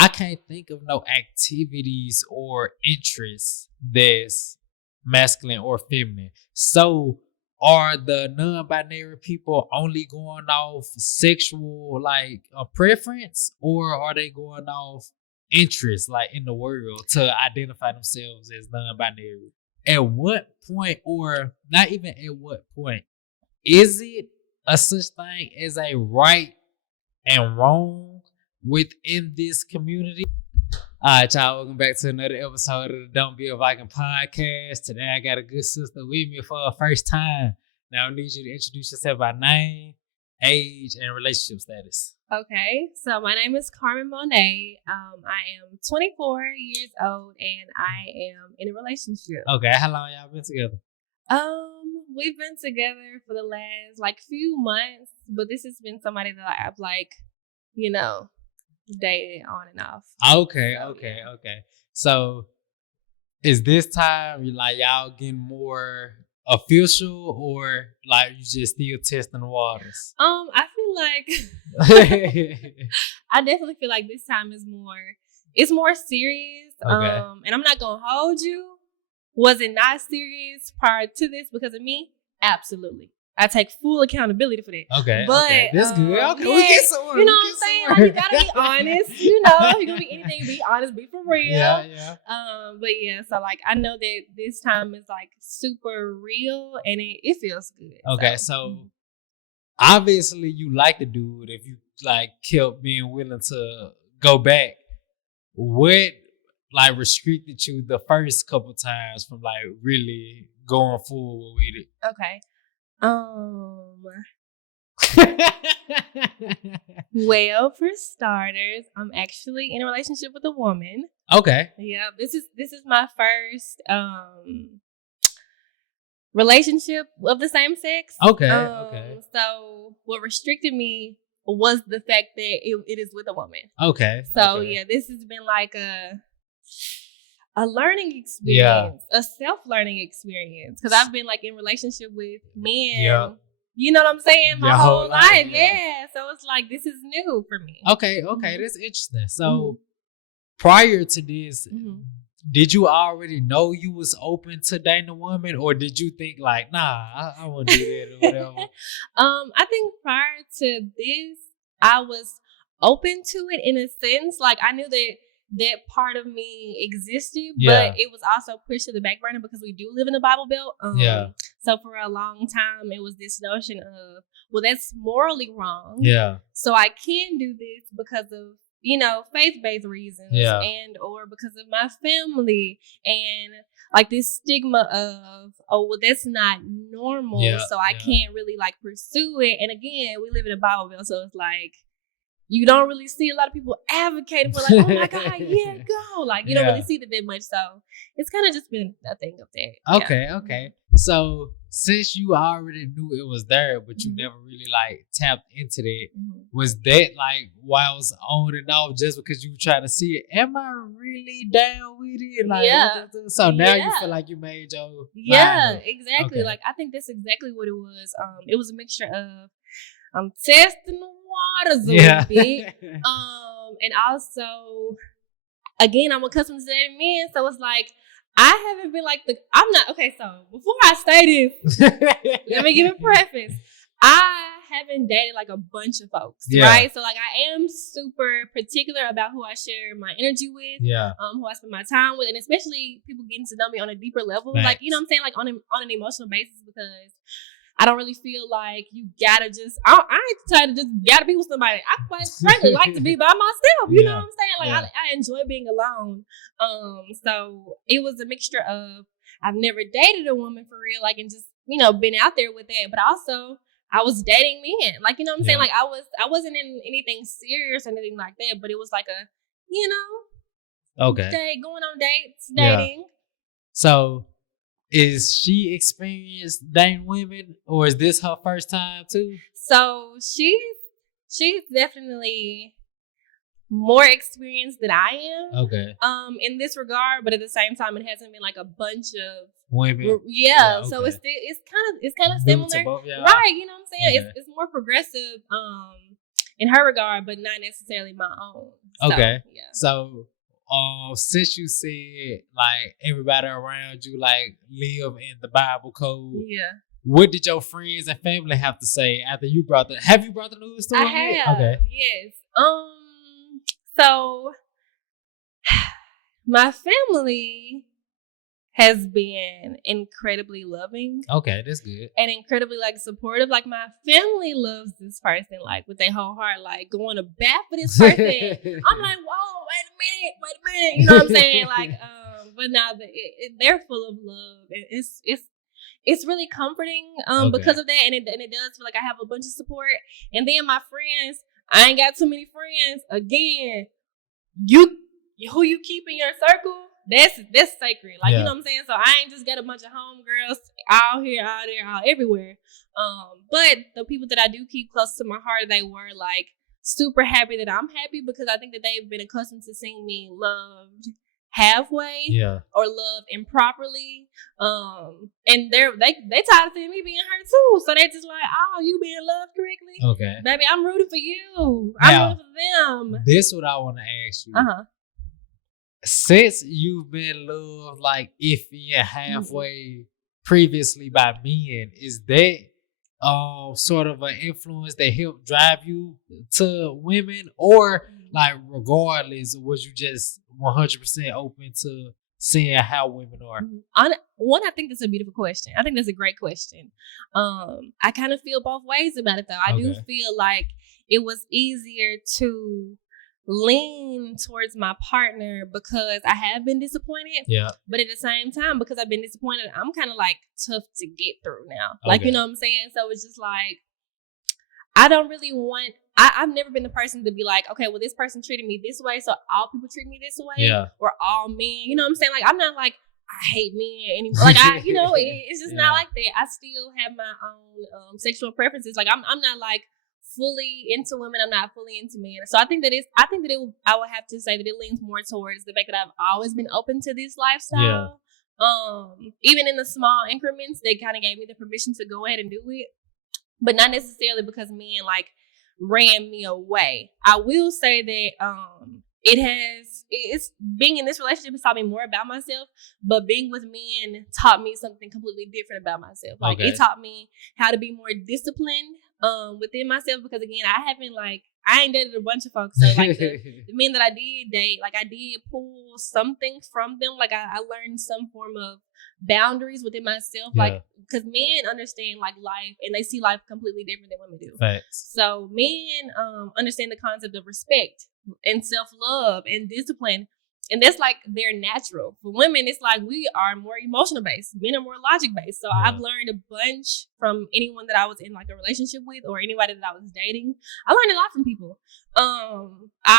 I can't think of no activities or interests that's masculine or feminine. So are the non-binary people only going off sexual like a preference, or are they going off interest like in the world to identify themselves as non-binary? At what point, or not even at what point, is it a such thing as a right and wrong within this community? All right, y'all, welcome back to another episode of the Don't Be a Viking podcast. Today I got a good sister with me for the first time. Now I need you to introduce yourself by name, age, and relationship status. Okay, so my name is Carmmonet. I am 24 years old and I am in a relationship. Okay, how long y'all been together? We've been together for the last few months, but this has been somebody that I've dated on and off. Okay. So is this time y'all getting more official, or like you just still testing the waters? I feel like I definitely feel like this time is more serious. Okay. And I'm not gonna hold you. Was it not serious prior to this because of me? Absolutely. I take full accountability for that. Okay. But okay. That's good. Okay, yeah, we get somewhere. You know what I'm saying? Like, you gotta be honest. You know, if you're gonna be anything, be honest, be for real. Yeah. But yeah, so I know that this time is super real and it feels good. Okay, so obviously you like the dude. If you kept being willing to go back, what restricted you the first couple times from really going forward with it? Okay. Well, for starters, I'm actually in a relationship with a woman. Okay. Yeah, this is my first relationship of the same sex. Okay. Okay. So what restricted me was the fact that it is with a woman. Okay. So okay. yeah, this has been a learning experience, a self-learning experience. Because I've been in relationship with men. Yeah. You know what I'm saying? My Your whole life. Yeah. Yeah. So it's this is new for me. Okay. That's interesting. So prior to this, did you already know you was open to dating a woman, or did you think I won't do that or whatever? I think prior to this, I was open to it in a sense. I knew that part of me existed, but it was also pushed to the back burner because we do live in the Bible Belt. So for a long time, it was this notion of, well, that's morally wrong. Yeah. So I can do this because of, faith-based reasons and or because of my family, and this stigma of, oh, well, that's not normal. So I can't really pursue it. And again, we live in a Bible Belt, so it's you don't really see a lot of people advocating for oh my God, yeah, go. You don't really see that much. So it's kind of just been a thing of that. Okay. So since you already knew it was there, but you never really tapped into that, was that while I was on and off just because you were trying to see it? Am I really down with it? So now you feel like you made your mind. Exactly. Okay. I think that's exactly what it was. It was a mixture of I'm testing the waters a little bit. And also, again, I'm accustomed to dating men, so it's I haven't been I'm not, okay, so before I say this, let me give a preface. I haven't dated a bunch of folks, right? So I am super particular about who I share my energy with, who I spend my time with, and especially people getting to know me on a deeper level, Thanks. you know what I'm saying, on an emotional basis, because I don't really feel you gotta just, I ain't trying to just gotta be with somebody. I quite frankly like to be by myself. You know what I'm saying? I enjoy being alone. So it was a mixture of, I've never dated a woman for real, and just, been out there with that. But also, I was dating men. You know what I'm saying? I wasn't in anything serious or anything like that, but it was going on dates, dating. So, is she experienced dating women, or is this her first time too? So she's definitely more experienced than I am. Okay. In this regard, but at the same time, it hasn't been a bunch of women. Yeah. Okay. So it's kind of similar, both, right? You know what I'm saying? Okay. It's more progressive in her regard, but not necessarily my own. So, okay. Yeah. So, since you said like everybody around you like live in the Bible code, Yeah. what did your friends and family have to say after you brought the? Have you brought the news to I them yet? have. Okay. Yes. So my family has been incredibly loving. Okay, that's good. And incredibly like supportive. Like my family loves this person, like with their whole heart, like going to bat for this person. I'm like, whoa, wait a minute. You know what I'm saying? Like, but now they're full of love, and it's really comforting because of that, and it does feel like I have a bunch of support. And then my friends, I ain't got too many friends. Again, who you keep in your circle, that's sacred. Like, you know what I'm saying? So I ain't just got a bunch of homegirls out here, out there, out everywhere. But the people that I do keep close to my heart, they were like super happy that I'm happy, because I think that they've been accustomed to seeing me loved halfway or loved improperly. And they tired of seeing me being hurt too. So they just like, oh, you being loved correctly? Okay. Baby, I'm rooting for you. I'm rooting for them. This is what I want to ask you. Since you've been loved like iffy and halfway previously by men, is that sort of an influence that helped drive you to women, or like regardless, was you just 100% open to seeing how women are? I think that's a beautiful question. I think that's a great question. I kind of feel both ways about it though. I do feel like it was easier to lean towards my partner because I have been disappointed. Yeah. But at the same time, because I've been disappointed, I'm kind of like tough to get through now. Like, you know what I'm saying? So it's just like, I don't really want, I've never been the person to be like, okay, well, this person treated me this way, so all people treat me this way. Yeah. Or all men. You know what I'm saying? Like, I'm not like, I hate men anymore. Like, it's just not like that. I still have my own sexual preferences. Like, I'm not like fully into women. I'm not fully into men. So I think that I would have to say that it leans more towards the fact that I've always been open to this lifestyle. Yeah. Even in the small increments, they kind of gave me the permission to go ahead and do it, but not necessarily because men like ran me away. I will say that it's being in this relationship has taught me more about myself, but being with men taught me something completely different about myself. Like it taught me how to be more disciplined within myself, because again, I ain't dated a bunch of folks, so like the men that I did date, like I did pull something from them. Like I learned some form of boundaries within myself, like because men understand like life and they see life completely different than women do. Facts. So men understand the concept of respect and self-love and discipline, and that's like they're natural. For women, it's like we are more emotional based. Men are more logic based. So I've learned a bunch from anyone that I was in like a relationship with, or anybody that I was dating. I learned a lot from people. I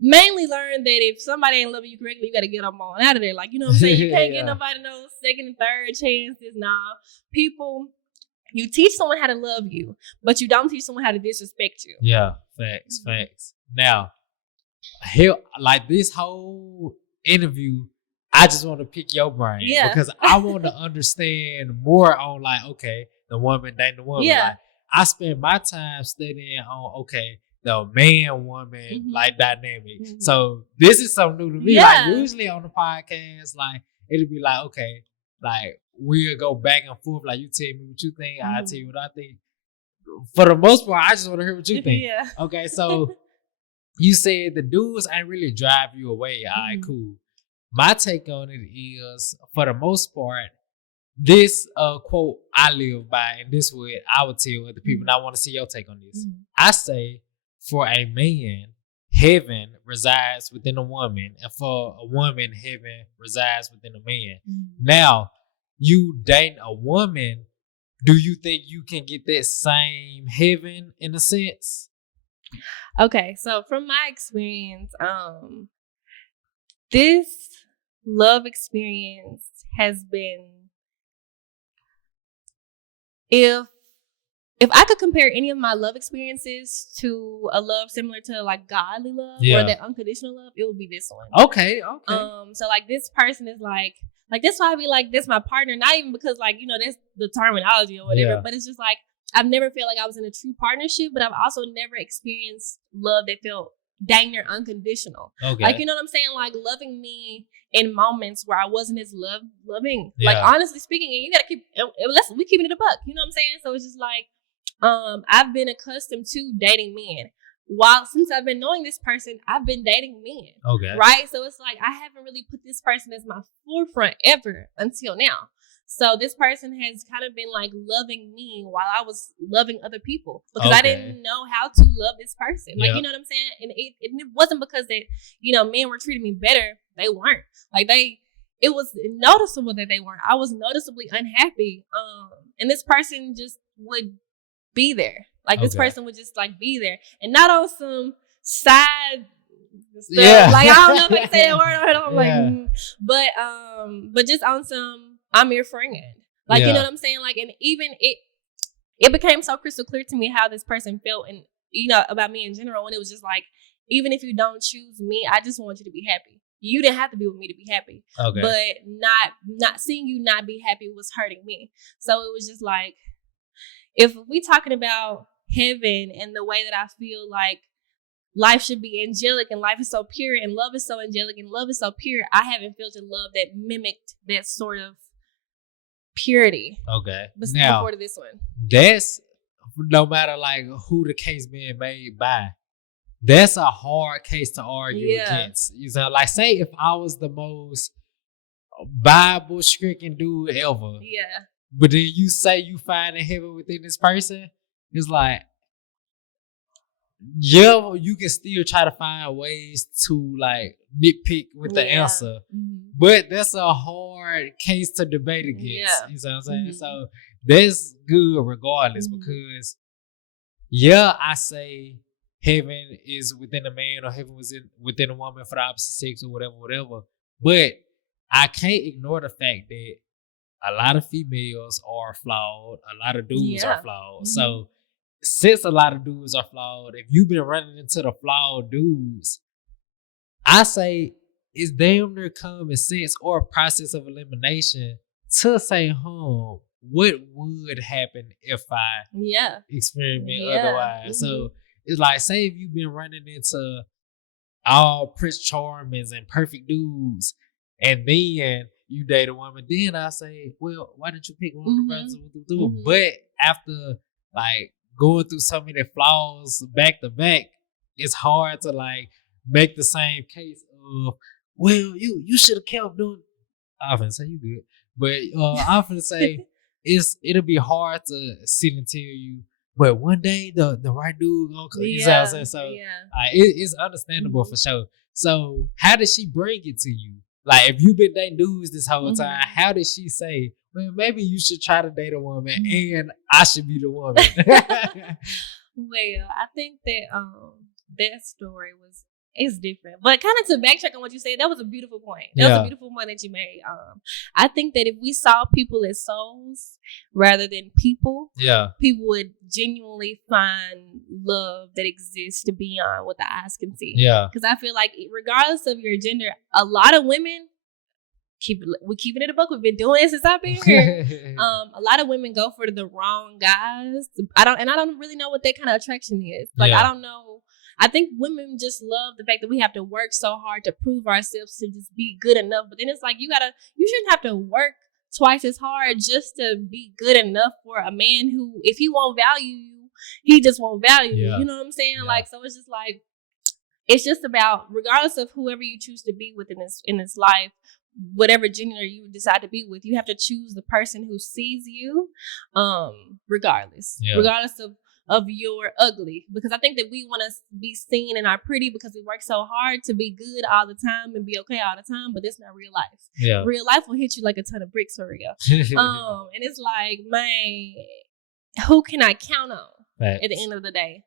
mainly learned that if somebody ain't loving you correctly, you got to get them on out of there. Like, you know what I'm saying? You can't get nobody no second and third chances. Nah, people, you teach someone how to love you, but you don't teach someone how to disrespect you. Yeah, facts. Now, here, like this whole interview, I just want to pick your brain because I want to understand more on like, okay, the woman dating the woman. Yeah. Like, I spend my time studying on, okay, the man-woman like dynamic. So this is something new to me. Yeah. Like usually on the podcast, like it'll be like, okay, like we'll go back and forth. Like you tell me what you think, I tell you what I think. For the most part, I just want to hear what you think. Yeah. Okay, so you said the dudes ain't really drive you away. All right, cool. My take on it is, for the most part, this quote I live by, and this what I would tell other people, and I want to see your take on this. I say, for a man, heaven resides within a woman, and for a woman, heaven resides within a man. Now, you dating a woman, do you think you can get that same heaven in a sense? Okay, so from my experience, this love experience has been, if I could compare any of my love experiences to a love similar to like godly love or that unconditional love, it would be this one. Okay. So like this person is like that's why I be like, this my partner, not even because like, you know, that's the terminology or whatever, but it's just like, I've never felt like I was in a true partnership, but I've also never experienced love that felt dang near unconditional. Okay. Like, you know what I'm saying? Like loving me in moments where I wasn't as loving. Yeah. Like honestly speaking, and you gotta keep we keeping it a buck. You know what I'm saying? So it's just like I've been accustomed to dating men. While since I've been knowing this person, I've been dating men. Okay. Right? So it's like I haven't really put this person as my forefront ever until now. So this person has kind of been like loving me while I was loving other people because I didn't know how to love this person. Like, you know what I'm saying? And it wasn't because that, you know, men were treating me better. They weren't. Like it was noticeable that they weren't. I was noticeably unhappy. And this person just would be there. Like this person would just like be there and not on some side stuff. Yeah. Like, I don't know if I can say that word or but just on some, I'm your friend. Like, you know what I'm saying? Like, and even it became so crystal clear to me how this person felt and, you know, about me in general. And it was just like, even if you don't choose me, I just want you to be happy. You didn't have to be with me to be happy. Okay. But not seeing you not be happy was hurting me. So it was just like, if we talking about heaven and the way that I feel like life should be angelic and life is so pure and love is so angelic and love is so pure, I haven't felt a love that mimicked that sort of purity. Okay. Now, before this one. That's no matter like who the case being made by. That's a hard case to argue against. You know, like say if I was the most Bible stricken dude ever. Yeah. But then you say you find a heaven within this person, it's like, yeah, you can still try to find ways to like nitpick with the answer. Mm-hmm. But that's a hard case to debate against. Yeah. You know what I'm saying? Mm-hmm. So that's good regardless because I say heaven is within a man or heaven was within a woman for the opposite sex or whatever. But I can't ignore the fact that a lot of females are flawed, a lot of dudes are flawed. Mm-hmm. So since a lot of dudes are flawed, if you've been running into the flawed dudes, I say it's damn near common sense or a process of elimination to say, what would happen if I experiment otherwise? Mm-hmm. So it's like, say if you've been running into all Prince Charmings and perfect dudes, and then you date a woman, then I say, well, why didn't you pick one of the brothers? Mm-hmm. But after like going through so many flaws back to back, it's hard to like make the same case of, well, you should have kept doing. I often say you good, but I often say it'll be hard to sit and tell you, but one day the right dude gonna come. You know what I'm saying? So it's understandable for sure. So how did she bring it to you? Like if you've been dating dudes this whole time, how did she say, well, maybe you should try to date a woman and I should be the woman? Well, I think that that story is different. But kind of to backtrack on what you said, that was a beautiful point. That was a beautiful point that you made. I think that if we saw people as souls rather than people, people would genuinely find love that exists beyond what the eyes can see. Yeah. Because I feel like regardless of your gender, a lot of women we're keeping it a book. We've been doing it since I've been here. A lot of women go for the wrong guys. I don't really know what that kind of attraction is. Like I don't know. I think women just love the fact that we have to work so hard to prove ourselves to just be good enough. But then it's like you shouldn't have to work twice as hard just to be good enough for a man who, if he won't value you, he just won't value you. You know what I'm saying? Yeah. Like, so it's just like, it's just about, regardless of whoever you choose to be with in this life, whatever gender you decide to be with, you have to choose the person who sees you, regardless of your ugly. Because I think that we want to be seen in our pretty because we work so hard to be good all the time and be okay all the time, but that's not real life. Yeah. Real life will hit you like a ton of bricks for real. And it's like, man, who can I count on? At the end of the day.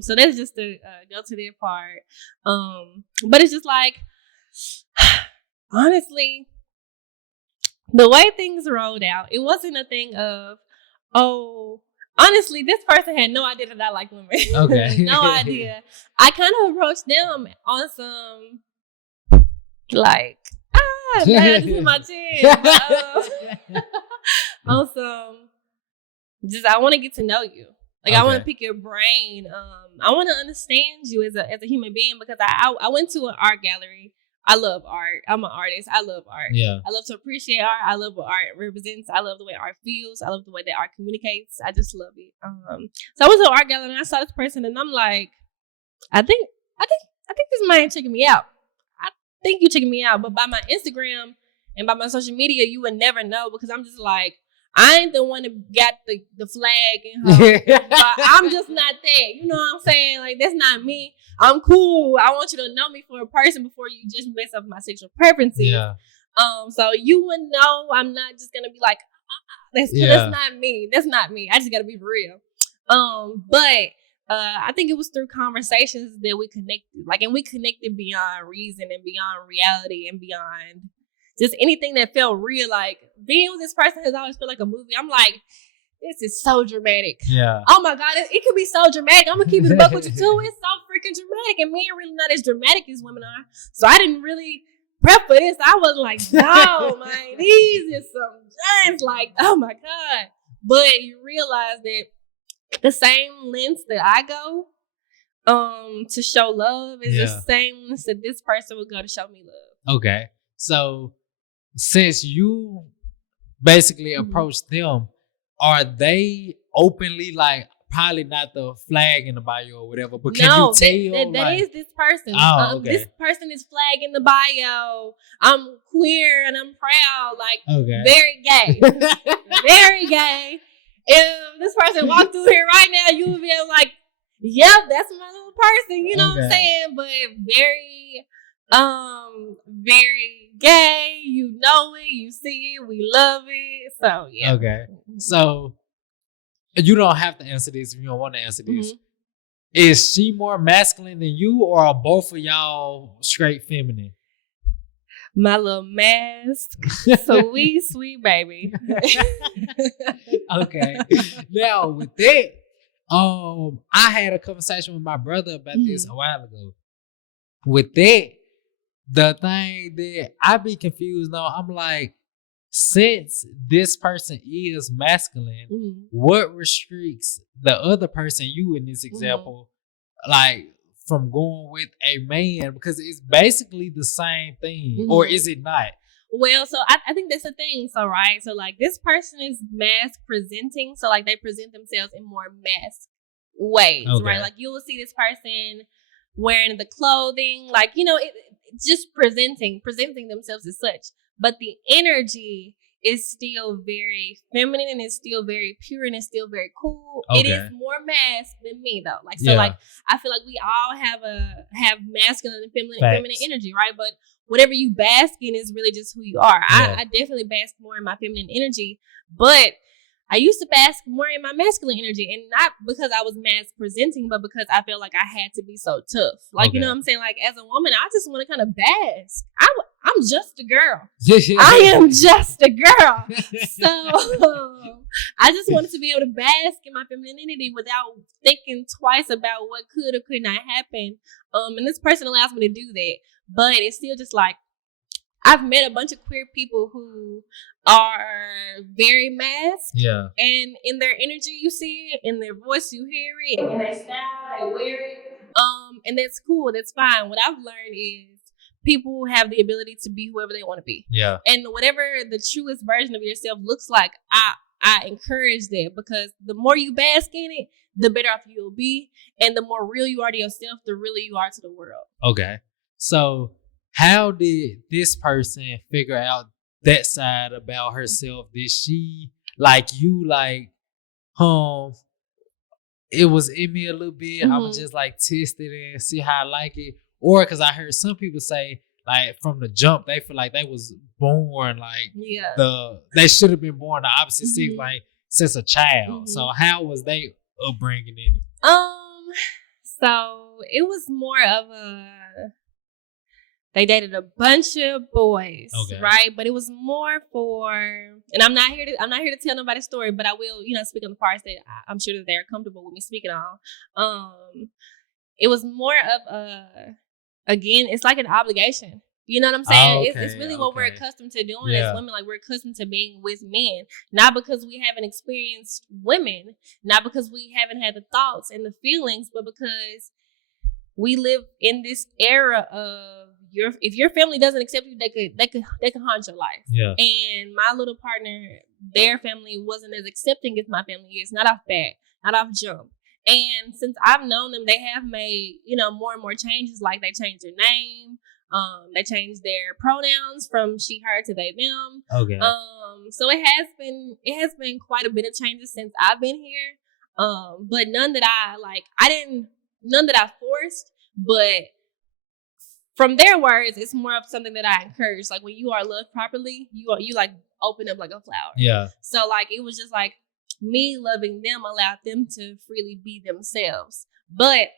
So that's just to go to their part. But it's just like, honestly, the way things rolled out, it wasn't a thing of, honestly, this person had no idea that I like women. Okay. No idea. I kind of approached them on some, like, man, this is my chin. But, on some, just, I want to get to know you. Like I want to pick your brain. I want to understand you as a human being because I went to an art gallery. I love art. I'm an artist. I love art. Yeah. I love to appreciate art. I love what art represents. I love the way art feels. I love the way that art communicates. I just love it. So I went to an art gallery and I saw this person and I'm like, I think this man checking me out. I think you checking me out, but by my Instagram and by my social media, you would never know because I'm just like, I ain't the one that got the flag and her, but I'm just not that. You know what I'm saying? Like, that's not me. I'm cool. I want you to know me for a person before you just mess up my sexual preferences. Yeah. So you would know I'm not just gonna be like, that's not me. That's not me. I just gotta be for real. But I think it was through conversations that we connected. Like, and we connected beyond reason and beyond reality and beyond just anything that felt real. Like, being with this person has always felt like a movie. I'm like, this is so dramatic. Yeah. Oh my God, it could be so dramatic. I'm gonna keep it a buck with you too. It's so freaking dramatic, and men really not as dramatic as women are. So I didn't really prep for this. I was like, no, man, these is some giants. Like, oh my God. But you realize that the same lengths that I go to show love is the same lengths that this person would go to show me love. Okay. So since you basically approached them, are they openly like probably not the flag in the bio or whatever, but can you tell? That is this person. Oh, okay. This person is flag in the bio. I'm queer and I'm proud. Like, very gay. Very gay. If this person walked through here right now, you would be like, yep, that's my little person. You know what I'm saying? But very gay. You know it. You see it. We love it. So, yeah. Okay. So, you don't have to answer this if you don't want to answer this. Is she more masculine than you, or are both of y'all straight feminine? My little mask. Sweet, sweet baby. Okay. Now, with that, I had a conversation with my brother about this a while ago. With that, the thing that I be confused on, I'm like, since this person is masculine, what restricts the other person, you in this example, like from going with a man? Because it's basically the same thing, or is it not? Well, so I think that's the thing. So, right. So, like, this person is mask presenting. So, like, they present themselves in more mask ways, right? Like, you will see this person wearing the clothing, like, you know, just presenting themselves as such. But the energy is still very feminine and it's still very pure and it's still very cool. It is more mask than me, though. Like, so, like, I feel like we all have masculine and feminine energy, right? But whatever you bask in is really just who you are. I definitely bask more in my feminine energy, but I used to bask more in my masculine energy, and not because I was mask presenting, but because I felt like I had to be so tough. Like, you know what I'm saying? Like, as a woman, I just want to kind of bask. I'm just a girl. I am just a girl. So I just wanted to be able to bask in my femininity without thinking twice about what could or could not happen. And this person allows me to do that. But it's still just like, I've met a bunch of queer people who are very masked. Yeah. And in their energy, you see it. In their voice, you hear it. In their style, they wear it. And that's cool. That's fine. What I've learned is people have the ability to be whoever they want to be. Yeah. And whatever the truest version of yourself looks like, I encourage that, because the more you bask in it, the better off you'll be. And the more real you are to yourself, the realer you are to the world. Okay. So how did this person figure out that side about herself? Did she, like you, like, it was in me a little bit, I would just like test it and see how I like it? Or because I heard some people say, like, from the jump, they feel like they was born, like, they should have been born the opposite sex, like, since a child. So how was they upbringing in it? So it was more of they dated a bunch of boys, right? But it was more for, and I'm not here to tell nobody's story, but I will, speak on the parts that I'm sure that they're comfortable with me speaking on. It was more of again, it's like an obligation. You know what I'm saying? Okay, It's really what we're okay. accustomed to doing as women. Like, we're accustomed to being with men, not because we haven't experienced women, not because we haven't had the thoughts and the feelings, but because we live in this era of if your family doesn't accept you, they could haunt your life. Yeah. And my little partner, their family wasn't as accepting as my family is, not off bat, not off jump. And since I've known them, they have made, more and more changes. Like, they changed their name. They changed their pronouns from she, her to they, them. Okay. So it has been quite a bit of changes since I've been here. But none that I forced, but from their words, it's more of something that I encourage. Like, when you are loved properly, you like open up like a flower. Yeah. So, like, it was just like me loving them allowed them to freely be themselves. But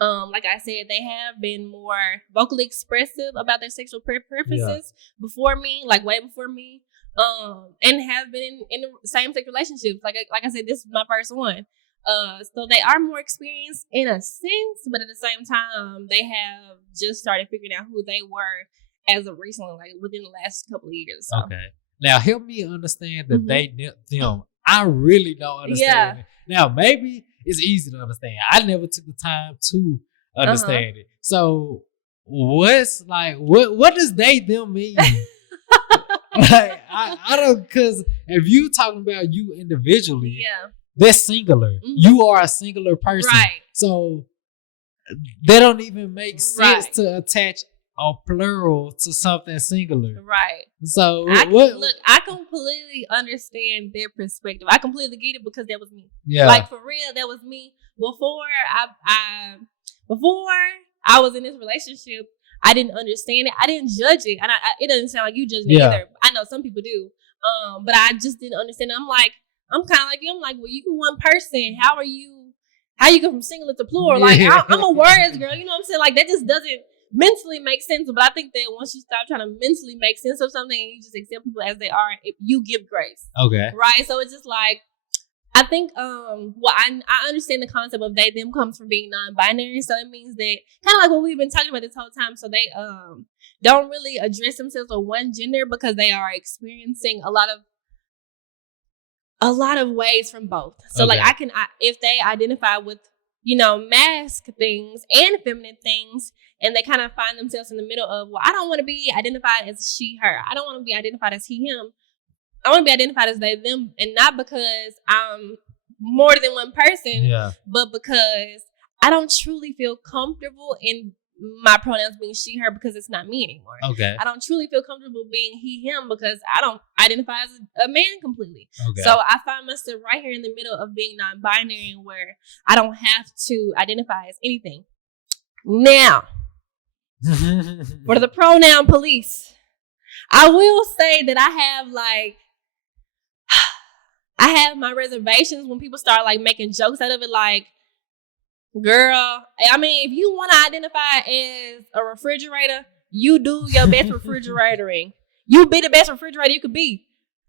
like I said, they have been more vocally expressive about their sexual preferences before me, like way before me, and have been in same-sex relationships. Like I said, this is my first one. So they are more experienced in a sense, but at the same time, they have just started figuring out who they were as of recently, like within the last couple of years. So. Okay. Now, help me understand the they, them. I really don't understand it. Now, maybe it's easy to understand. I never took the time to understand it. So, what's like, what does they, them mean? Like, I don't, because if you talking about you individually, that's singular. You are a singular person. Right. So, that don't even make sense to attach a plural to something singular. Right. So, I completely understand their perspective. I completely get it because that was me. Yeah. Like, for real, that was me. Before I was in this relationship, I didn't understand it. I didn't judge it. And it doesn't sound like you judge it either. I know some people do. But I just didn't understand it. I'm kind of like you. I'm like, well, you can one person. How you go from singular to plural? Like, I'm a words girl. You know what I'm saying? Like, that just doesn't mentally make sense. But I think that once you stop trying to mentally make sense of something and you just accept people as they are, you give grace. Okay. Right? So it's just like, I think, I understand the concept of they, them comes from being non-binary. So it means that kind of like what we've been talking about this whole time. So they don't really address themselves with one gender because they are experiencing a lot of ways from both. So like if they identify with, mask things and feminine things, and they kind of find themselves in the middle of, well, I don't want to be identified as she, her. I don't want to be identified as he, him. I want to be identified as they, them, and not because I'm more than one person, but because I don't truly feel comfortable in my pronouns being she, her, because it's not me anymore. Okay. I don't truly feel comfortable being he, him, because I don't identify as a man completely. Okay. So I find myself right here in the middle of being non-binary, where I don't have to identify as anything. Now, for the pronoun police, I will say that I have my reservations when people start like making jokes out of it. Like, girl, I mean, if you want to identify as a refrigerator, you do your best refrigerating. You be the best refrigerator you could be.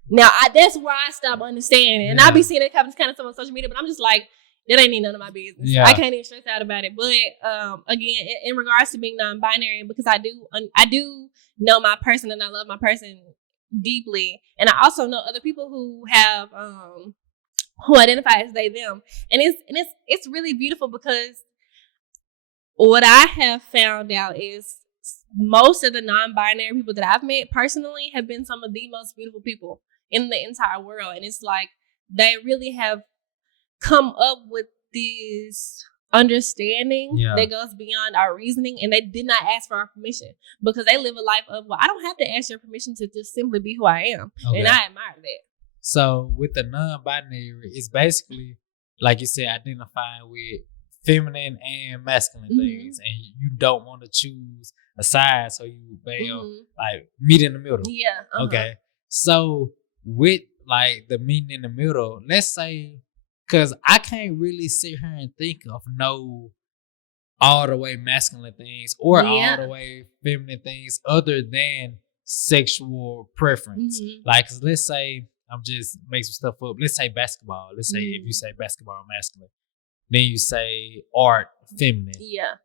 Now, that's where I stop understanding. And I be seeing that kind of stuff on social media, but I'm just like, that ain't none of my business. Yeah. I can't even stress out about it. But again, in regards to being non-binary, because I do know my person and I love my person deeply, and I also know other people who have who identify as they, them, and it's really beautiful, because what I have found out is most of the non-binary people that I've met personally have been some of the most beautiful people in the entire world, and it's like they really have come up with this understanding that goes beyond our reasoning, and they did not ask for our permission, because they live a life of, well, I don't have to ask your permission to just simply be who I am. Okay. And I admire that. So with the non-binary, it's basically, like you said, identifying with feminine and masculine things, and you don't want to choose a side, so you like meet in the middle. Yeah. Okay. So with like the meeting in the middle, let's say, because I can't really sit here and think of no all the way masculine things or all the way feminine things other than sexual preference. Like, let's say, I'm just make some stuff up. Let's say basketball. Let's say if you say basketball masculine, then you say art feminine. Yeah.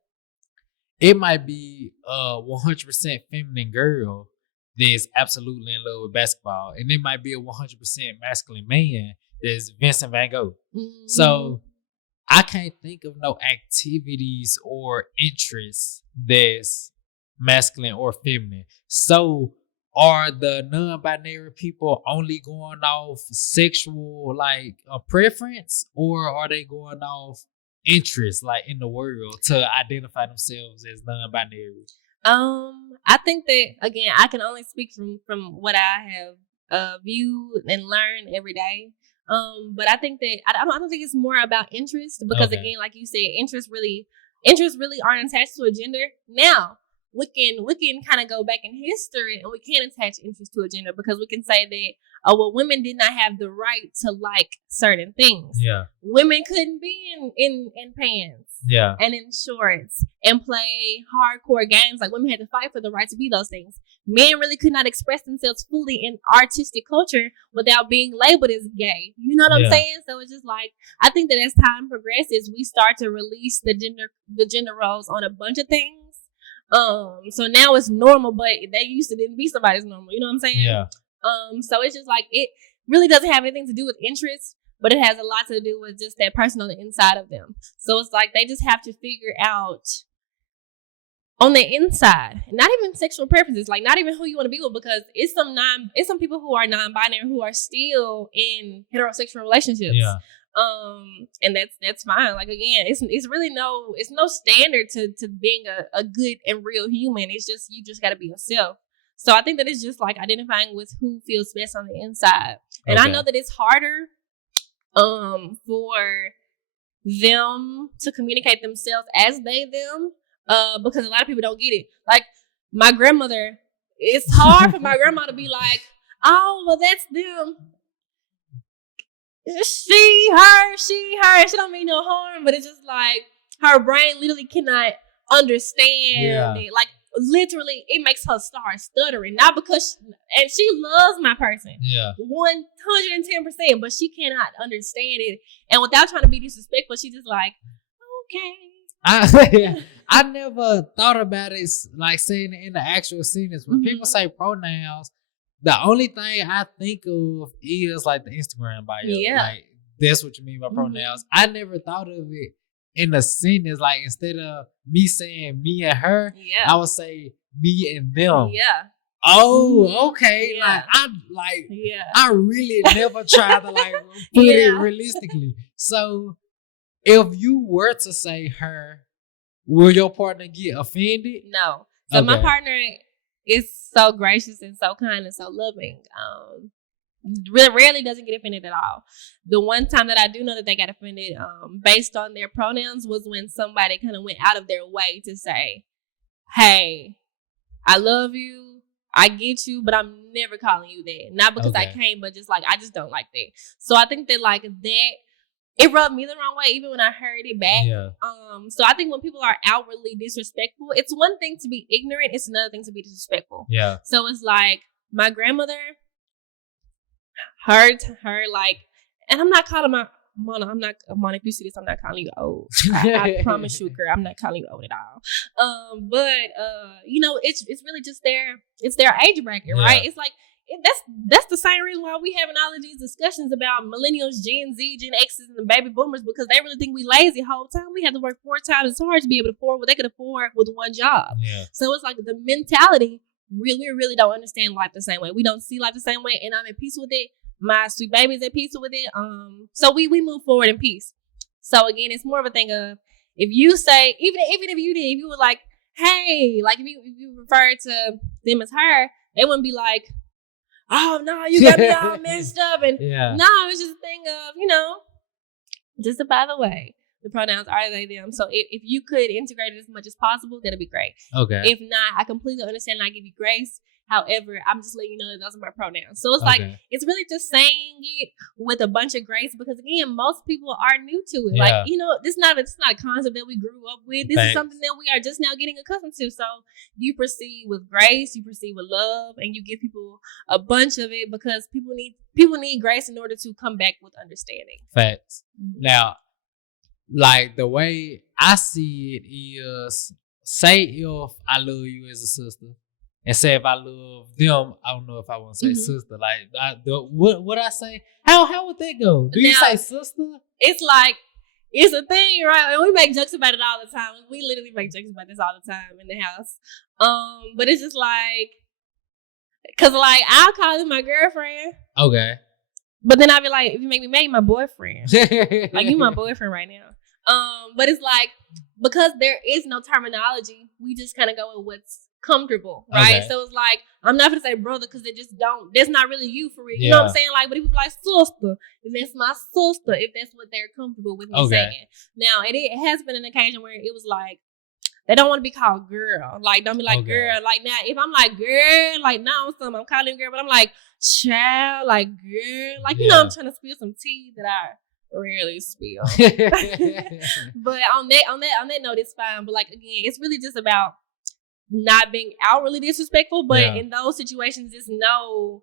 it might be a 100% feminine girl that's absolutely in love with basketball, and it might be a 100% masculine man that's Vincent Van Gogh. Mm-hmm. So I can't think of no activities or interests that's masculine or feminine. So are the non-binary people only going off sexual like preference, or are they going off interest like in the world to identify themselves as non-binary? I think that again, I can only speak from what I have viewed and learned every day. But I think that I don't think it's more about interest because again, like you said, interests really aren't attached to a gender. Now we can kind of go back in history and we can attach interest to a gender because we can say that well, women did not have the right to like certain things. Yeah, women couldn't be in pants. Yeah, and in shorts and play hardcore games. Like women had to fight for the right to be those things. Men really could not express themselves fully in artistic culture without being labeled as gay. You know what I'm saying? So it's just like I think that as time progresses, we start to release the gender roles on a bunch of things. So now it's normal, but they used to didn't be somebody's normal. You know what I'm saying? Yeah. So it's just like it really doesn't have anything to do with interest, but it has a lot to do with just that person on the inside of them. So it's like they just have to figure out on the inside, not even sexual preferences, like not even who you want to be with, because it's some people who are non-binary who are still in heterosexual relationships. Yeah. And that's fine. Like again, it's really no standard to being a good and real human. It's just you just got to be yourself. So I think that it's just like identifying with who feels best on the inside. And I know that it's harder for them to communicate themselves as them because a lot of people don't get it. Like my grandmother, it's hard for my grandma to be like, oh, well, that's them. She, her, she don't mean no harm, but it's just like her brain literally cannot understand it. Like literally, it makes her start stuttering. Not because, and she loves my person. 110%, but she cannot understand it. And without trying to be disrespectful, she just like, okay. I never thought about it like saying it in the actual sentence. When people say pronouns, the only thing I think of is like the Instagram bio. Yeah. Like that's what you mean by pronouns. I never thought of it in the sentence. Like instead of me saying me and her, I would say me and them. Yeah. Oh, okay. Yeah. I really never tried to like put it realistically. So if you were to say her, will your partner get offended? No. So my partner is so gracious and so kind and so loving. Really rarely doesn't get offended at all. The one time that I do know that they got offended based on their pronouns was when somebody kind of went out of their way to say, hey, I love you, I get you, but I'm never calling you that. Not because I can't, but just like I just don't like that. So I think that like that, it rubbed me the wrong way even when I heard it back. So I think when people are outwardly disrespectful, it's one thing to be ignorant, it's another thing to be disrespectful. So it's like my grandmother, her like, and I'm not calling my Mona, if you see this, I'm not calling you old. I promise you, girl, I'm not calling you old at all. But you know, it's really just their age bracket, right? It's like that's the same reason why we having all of these discussions about millennials, Gen Z, Gen X's, and baby boomers, because they really think we lazy the whole time. We have to work 4 times as hard to be able to afford what they could afford with one job. So it's like the mentality, we really don't understand life the same way. We don't see life the same way, and I'm at peace with it. My sweet baby's at peace with it. So we move forward in peace. So again, it's more of a thing of if you say, even if you were like, hey, like if you refer to them as her, they wouldn't be like, oh no, you got me all messed up. And no, it's just a thing of, you know, just by the way, the pronouns are they, them. So if you could integrate it as much as possible, that'd be great. If not, I completely understand and I give you grace. However, I'm just letting you know that those are my pronouns. So it's like, it's really just saying it with a bunch of grace because again, most people are new to it. Like, you know, it's not a concept that we grew up with. This is something that we are just now getting accustomed to. So you proceed with grace, you proceed with love, and you give people a bunch of it because people need grace in order to come back with understanding. Facts. Now, like the way I see it is, say if I love you as a sister, and say if I love them, I don't know if I want to say sister. Like, what I say? How would that go? Do you say sister? It's like, it's a thing, right? And we make jokes about it all the time. We literally make jokes about this all the time in the house. But it's just like, cause like I'll call him my girlfriend. Okay. But then I'll be like, if you make me my boyfriend, like you my boyfriend right now. But it's like, because there is no terminology, we just kind of go with what's comfortable, right? Okay. So it's like, I'm not gonna say brother because they just don't. That's not really you for real. You know what I'm saying? Like, but people be like sister, if that's my sister, if that's what they're comfortable with me saying. Now, it has been an occasion where it was like, they don't want to be called girl. Like, don't be like girl. Like, now, if I'm like girl, like now I'm calling girl, but I'm like child, like girl. Like, you know, I'm trying to spill some tea that I rarely spill. But on that note, it's fine. But like, again, it's really just about not being outwardly disrespectful. But in those situations, it's no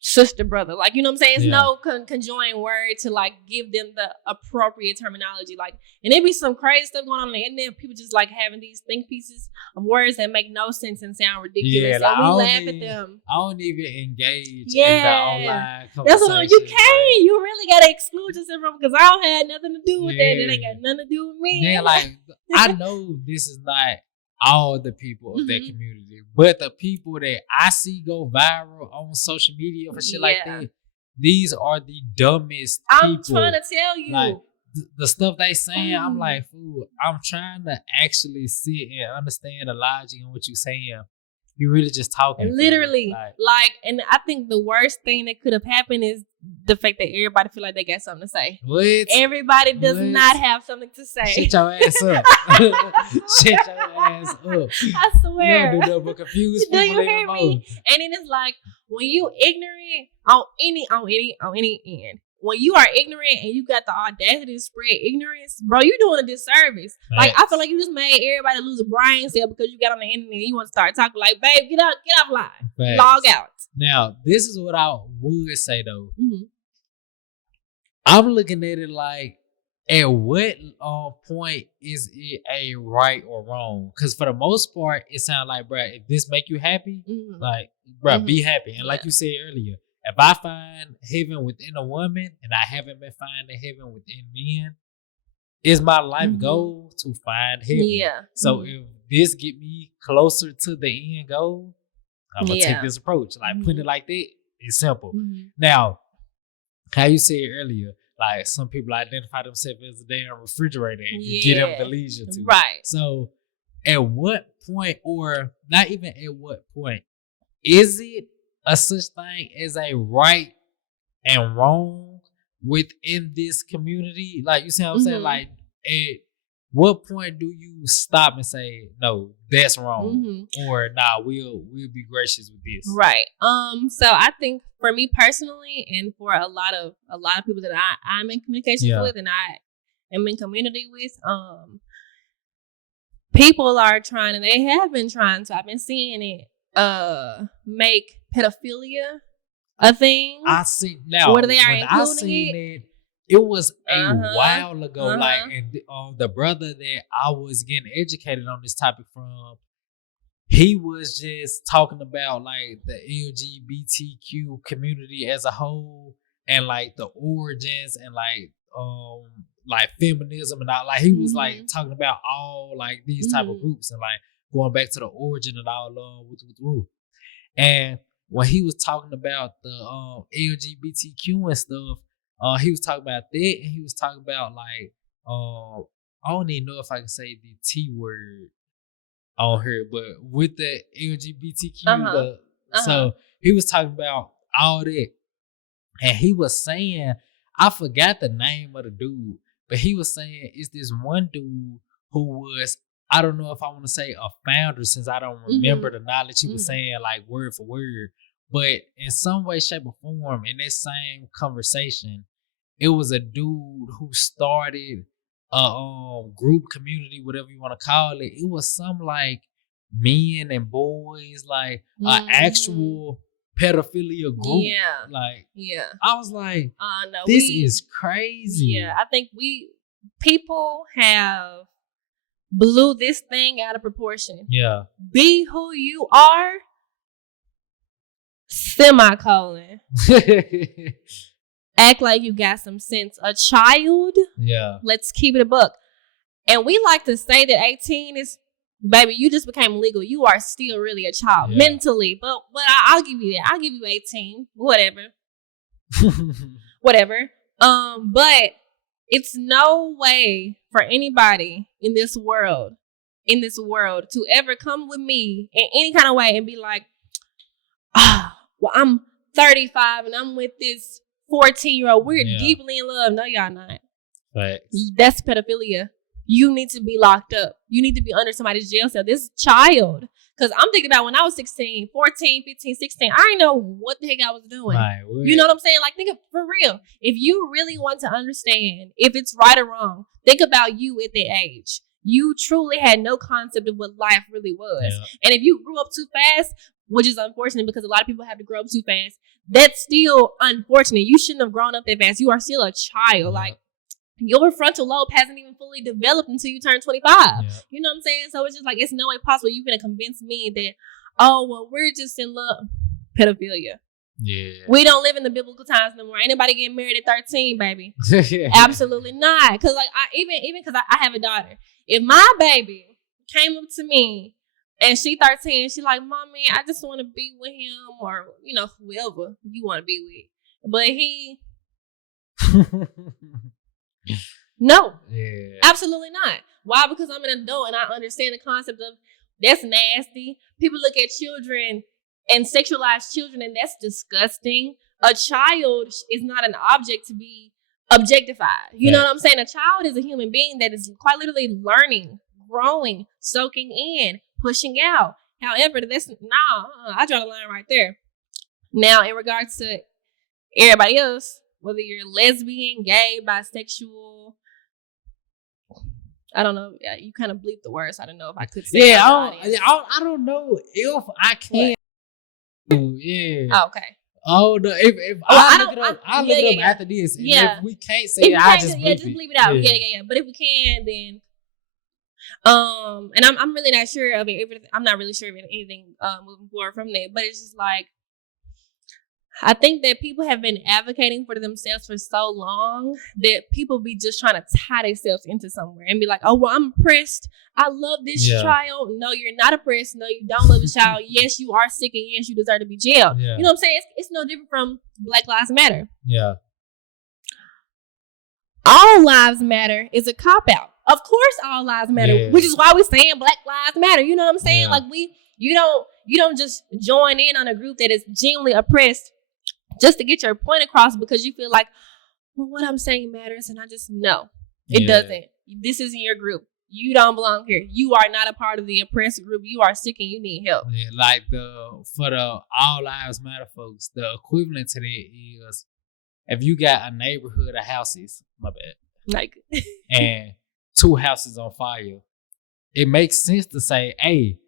sister, brother. Like, you know what I'm saying? It's no conjoined word to like give them the appropriate terminology. Like, and there be some crazy stuff going on the internet. People just like having these think pieces of words that make no sense and sound ridiculous. Yeah, like, and we laugh at them. I don't even engage in the online conversation. That's what you can't. You really gotta exclude yourself from, because I don't have nothing to do with that. It ain't got nothing to do with me. Yeah, like I know this is not all the people of that community, but the people that I see go viral on social media for shit like that, these are the dumbest people. I'm trying to tell you. Like, the stuff they saying, I'm like, fool, I'm trying to actually sit and understand the logic in what you're saying. You're really just talking. Literally. Like, and I think the worst thing that could have happened is the fact that everybody feel like they got something to say. What? Everybody does not have something to say. Shut your ass up. Shut your ass up. I swear. You don't do that but confuse people. Do you hear me? And it is like, when you ignorant on any end, when you are ignorant and you got the audacity to spread ignorance, bro, you're doing a disservice. Right. Like, I feel like you just made everybody lose a brain cell because you got on the internet and you want to start talking like, babe, get offline. Right. Log out. Now, this is what I would say though. I'm looking at it like, at what point is it a right or wrong? Because for the most part, it sounds like, bro, if this make you happy, like, bro, be happy. And like you said earlier, if I find heaven within a woman and I haven't been finding heaven within men, is my life goal to find heaven. Yeah. So if this get me closer to the end goal, I'm going to take this approach. Like, putting it like that, it's simple. Now, how you said earlier, like, some people identify themselves as a damn refrigerator and you get them the leisure to. Right. So at what point, or not even at what point, is it a such thing as a right and wrong within this community? Like, you see what I'm saying? Like, at what point do you stop and say, no, that's wrong, or nah, we'll be gracious with this? Right. So I think for me personally, and for a lot of people that I'm in communication with, and I am in community with, people are trying, and they have been trying to. I've been seeing it make pedophilia a thing. I see now. Where they are including it. It was a while ago, like, and the brother that I was getting educated on this topic from, he was just talking about like the LGBTQ community as a whole, and like the origins, and like feminism, and all. Like, he was like talking about all like these type of groups, and like going back to the origin and all and when he was talking about the LGBTQ and stuff, he was talking about that, and he was talking about like, I don't even know if I can say the T word on here, but with the LGBTQ, so he was talking about all that, and he was saying, I forgot the name of the dude, but he was saying it's this one dude who was, I don't know if I want to say a founder, since I don't remember the knowledge he was saying like word for word, but in some way, shape, or form, in that same conversation, it was a dude who started a group, community, whatever you want to call it. It was some like men and boys, like an actual pedophilia group. Yeah. Like, I was like, this is crazy. Yeah, I think people have blew this thing out of proportion. Yeah. Be who you are. Semicolon. Act like you got some sense. A child. Yeah. Let's keep it a buck. And we like to say that 18 is, baby, you just became legal. You are still really a child mentally. But I'll give you that. I'll give you 18. Whatever. Whatever. But it's no way for anybody in this world to ever come with me in any kind of way and be like, well, I'm 35 and I'm with this 14-year-old. We're deeply in love. No, y'all not. Facts. That's pedophilia. You need to be locked up. You need to be under somebody's jail cell. This child. Because I'm thinking about when I was 16, 14, 15, 16. I didn't know what the heck I was doing. Right. You know what I'm saying? Like, think of, for real. If you really want to understand if it's right or wrong, think about you at that age. You truly had no concept of what life really was. Yeah. And if you grew up too fast, which is unfortunate because a lot of people have to grow up too fast, that's still unfortunate. You shouldn't have grown up that fast. You are still a child. Yeah. Like, your frontal lobe hasn't even fully developed until you turn 25. Yeah. You know what I'm saying? So it's just like, it's no way possible you're going to convince me that, oh, well, we're just in love. Pedophilia. Yeah. We don't live in the biblical times no more. Ain't nobody getting married at 13, baby. Absolutely not. Because like, even because I have a daughter. If my baby came up to me and she 13, she like, Mommy, I just want to be with him, or, you know, whoever you want to be with. But he... No, absolutely not. Why? Because I'm an adult and I understand the concept of that's nasty. People look at children and sexualize children, and that's disgusting. A child is not an object to be objectified. You know what I'm saying? A child is a human being that is quite literally learning, growing, soaking in, pushing out. However, that's I draw the line right there. Now, in regards to everybody else, whether you're lesbian, gay, bisexual, I don't know. You kind of bleep the words. I don't know if I could say. Yeah, I don't know if I can. Yeah. Oh, okay. Oh, no, if I look it up, I'll look it up after this. And if we can't say it, I'll just bleep it. Just bleep it out. Yeah. But if we can, then and I'm really not sure of it. I'm not really sure of anything moving forward from that. But it's just like, I think that people have been advocating for themselves for so long that people be just trying to tie themselves into somewhere and be like, oh, well, I'm oppressed. I love this child. No, you're not oppressed. No, you don't love the child. Yes, you are sick, and yes, you deserve to be jailed. Yeah. You know what I'm saying? It's no different from Black Lives Matter. Yeah. All lives matter is a cop-out. Of course, all lives matter, which is why we're saying Black Lives Matter. You know what I'm saying? Yeah. Like, you don't just join in on a group that is genuinely oppressed just to get your point across because you feel like, well, what I'm saying matters, and I just know it doesn't. This isn't your group. You don't belong here. You are not a part of the oppressed group. You are sick and you need help. Yeah, like for the All Lives Matter folks, the equivalent to that is if you got a neighborhood of houses, my bad, like, and 2 houses on fire, it makes sense to say, hey,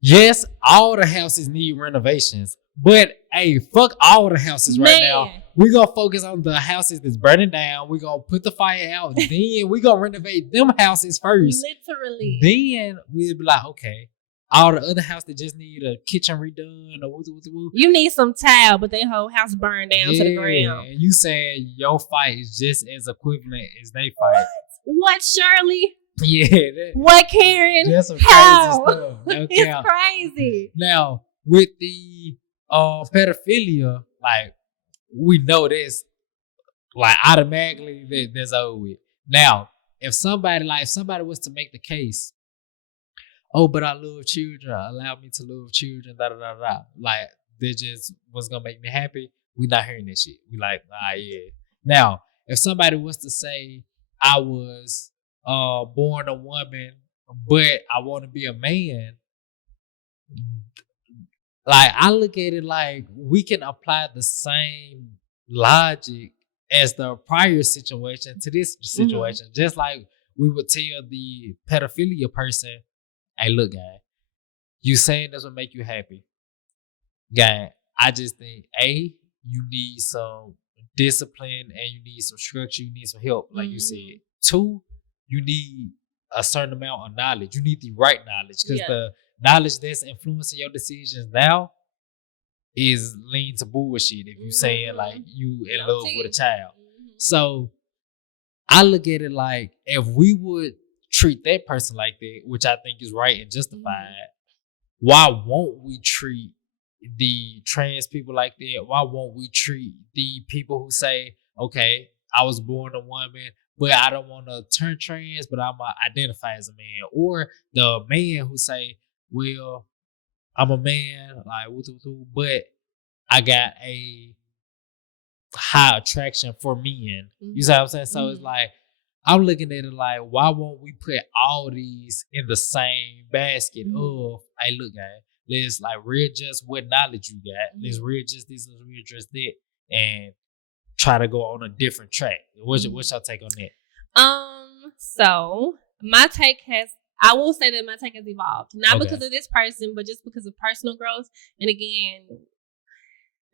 yes, all the houses need renovations. But, hey, fuck all the houses right now. We're going to focus on the houses that's burning down. We're going to put the fire out. Then we're going to renovate them houses first. Literally. Then we'll be like, okay, all the other houses that just need a kitchen redone or woo. You need some tile, but their whole house burned down to the ground. And you saying your fight is just as equivalent as they fight. What, Shirley? Yeah. What, Karen? That's some crazy stuff. Okay. It's crazy. Now, with the pedophilia, like, we know this, like, automatically there's over with. Now, if somebody was to make the case, oh, but I love children, allow me to love children, like, they just was gonna make me happy, we not hearing that shit. We like, yeah. Now, if somebody was to say, I was born a woman, but I want to be a man, like, I look at it like we can apply the same logic as the prior situation to this situation. Mm-hmm. Just like we would tell the pedophilia person, hey, look, guy, you saying this will make you happy. Guy, I just think, A, you need some discipline and you need some structure, you need some help, like you said. 2, you need a certain amount of knowledge. You need the right knowledge because Yeah. the knowledge that's influencing your decisions now is lean to bullshit. If you saying like you in love with a child, so I look at it like if we would treat that person like that, which I think is right and justified, why won't we treat the trans people like that? Why won't we treat the people who say, okay, I was born a woman, but I don't want to turn trans, but I'm identify as a man? Or the man who say, well, I'm a man, like, but I got a high attraction for men. You see what I'm saying? So it's like, I'm looking at it like, why won't we put all these in the same basket of, hey, look, guys, let's like readjust what knowledge you got. Let's readjust this, let's readjust that, and try to go on a different track. What's your take on that? So my take I will say that my take has evolved. Not because of this person, but just because of personal growth. And again,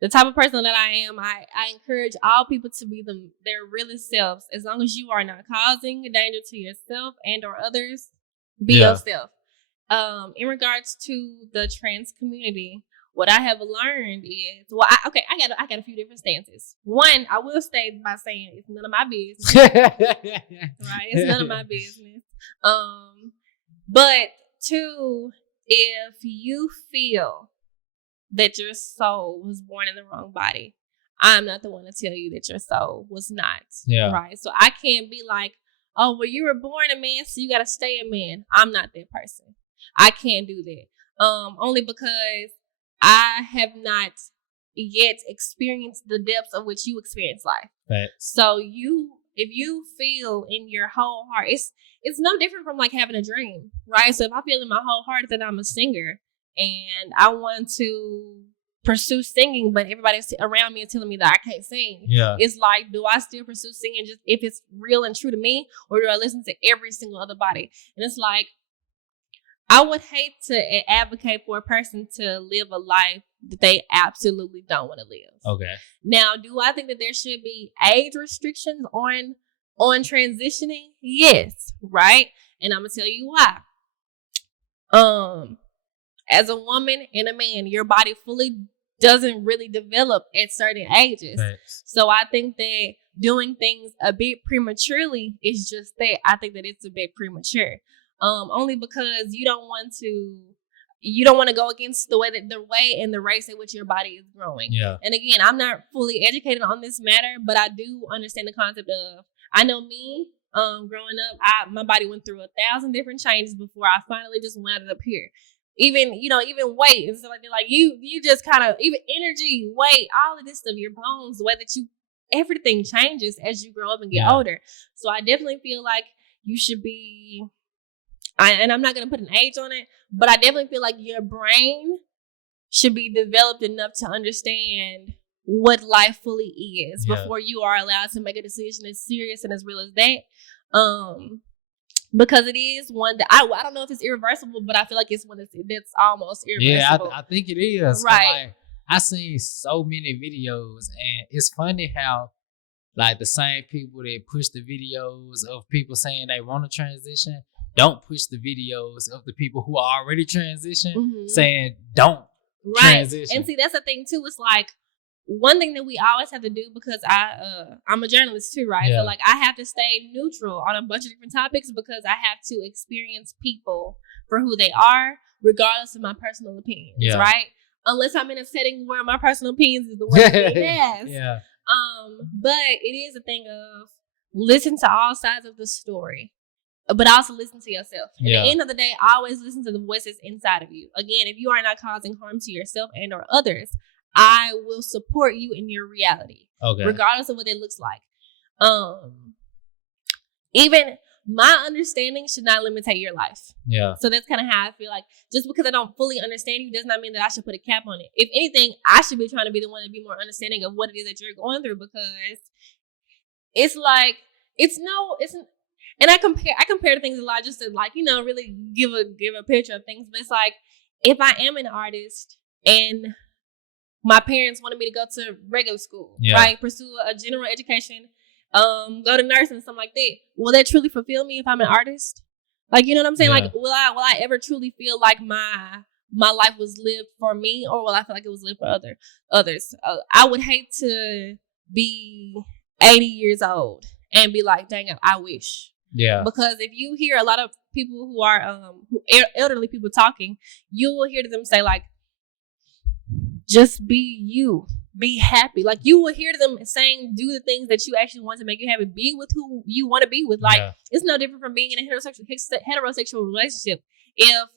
the type of person that I am, I encourage all people to be their realest selves. As long as you are not causing danger to yourself and or others, be yourself. In regards to the trans community, what I have learned is, I got a few different stances. One, I will stay by saying it's none of my business. Right? It's none of my business. But two, if you feel that your soul was born in the wrong body, I'm not the one to tell you that your soul was not. Yeah. Right? So I can't be like, oh, well, you were born a man, so you got to stay a man. I'm not that person. I can't do that. Only because I have not yet experienced the depths of which you experience life. Right. So if you feel in your whole heart, it's no different from like having a dream, right? So if I feel in my whole heart that I'm a singer and I want to pursue singing, but everybody around me is telling me that I can't sing. Yeah. It's like, do I still pursue singing just if it's real and true to me, or do I listen to every single other body? And it's like, I would hate to advocate for a person to live a life that they absolutely don't want to live. Okay. Now, do I think that there should be age restrictions on transitioning? Yes, right? And I'm gonna tell you why. As a woman and a man, your body fully doesn't really develop at certain ages. Right. So I think that doing things a bit prematurely is just that. I think that it's a bit premature. Only because you don't want to go against the way and the race at which your body is growing. Yeah. And again, I'm not fully educated on this matter, but I do understand the concept of, I know me, growing up, my body went through 1,000 different changes before I finally just wound up here. Even weight and stuff like that. Like you just kind of, even energy, weight, all of this stuff, your bones, the way that everything changes as you grow up and get older. So I definitely feel like you should be, and I'm not going to put an age on it, but I definitely feel like your brain should be developed enough to understand what life fully is before you are allowed to make a decision as serious and as real as that. Because it is one that I don't know if it's irreversible, but I feel like it's one that's almost irreversible. Yeah, I think it is. Right. Like, I seen so many videos, and it's funny how like the same people that push the videos of people saying they want to transition don't push the videos of the people who are already transitioned saying don't transition. And see, that's the thing too. It's like one thing that we always have to do, because I'm a journalist too, right? Yeah. So like I have to stay neutral on a bunch of different topics because I have to experience people for who they are, regardless of my personal opinions, right? Unless I'm in a setting where my personal opinions is the way it is. Yeah. But it is a thing of listen to all sides of the story, but also listen to yourself. At the end of the day, always listen to the voices inside of you. Again, if you are not causing harm to yourself and or others, I will support you in your reality, regardless of what it looks like. Even my understanding should not limitate your life. Yeah. So that's kind of how I feel like, just because I don't fully understand you does not mean that I should put a cap on it. If anything, I should be trying to be the one to be more understanding of what it is that you're going through, because it's like, and I compare to things a lot just to like, really give a picture of things. But it's like, if I am an artist and my parents wanted me to go to regular school, right? Pursue a general education, go to nursing and something like that. Will that truly fulfill me if I'm an artist? Like, you know what I'm saying? Yeah. Like, will I ever truly feel like my life was lived for me, or will I feel like it was lived for others? I would hate to be 80 years old and be like, dang it, I wish. Yeah. Because if you hear a lot of people who are elderly people talking, you will hear them say like, just be you, be happy. Like, you will hear them saying, do the things that you actually want to make you happy. Be with who you want to be with. Like, it's no different from being in a heterosexual relationship. If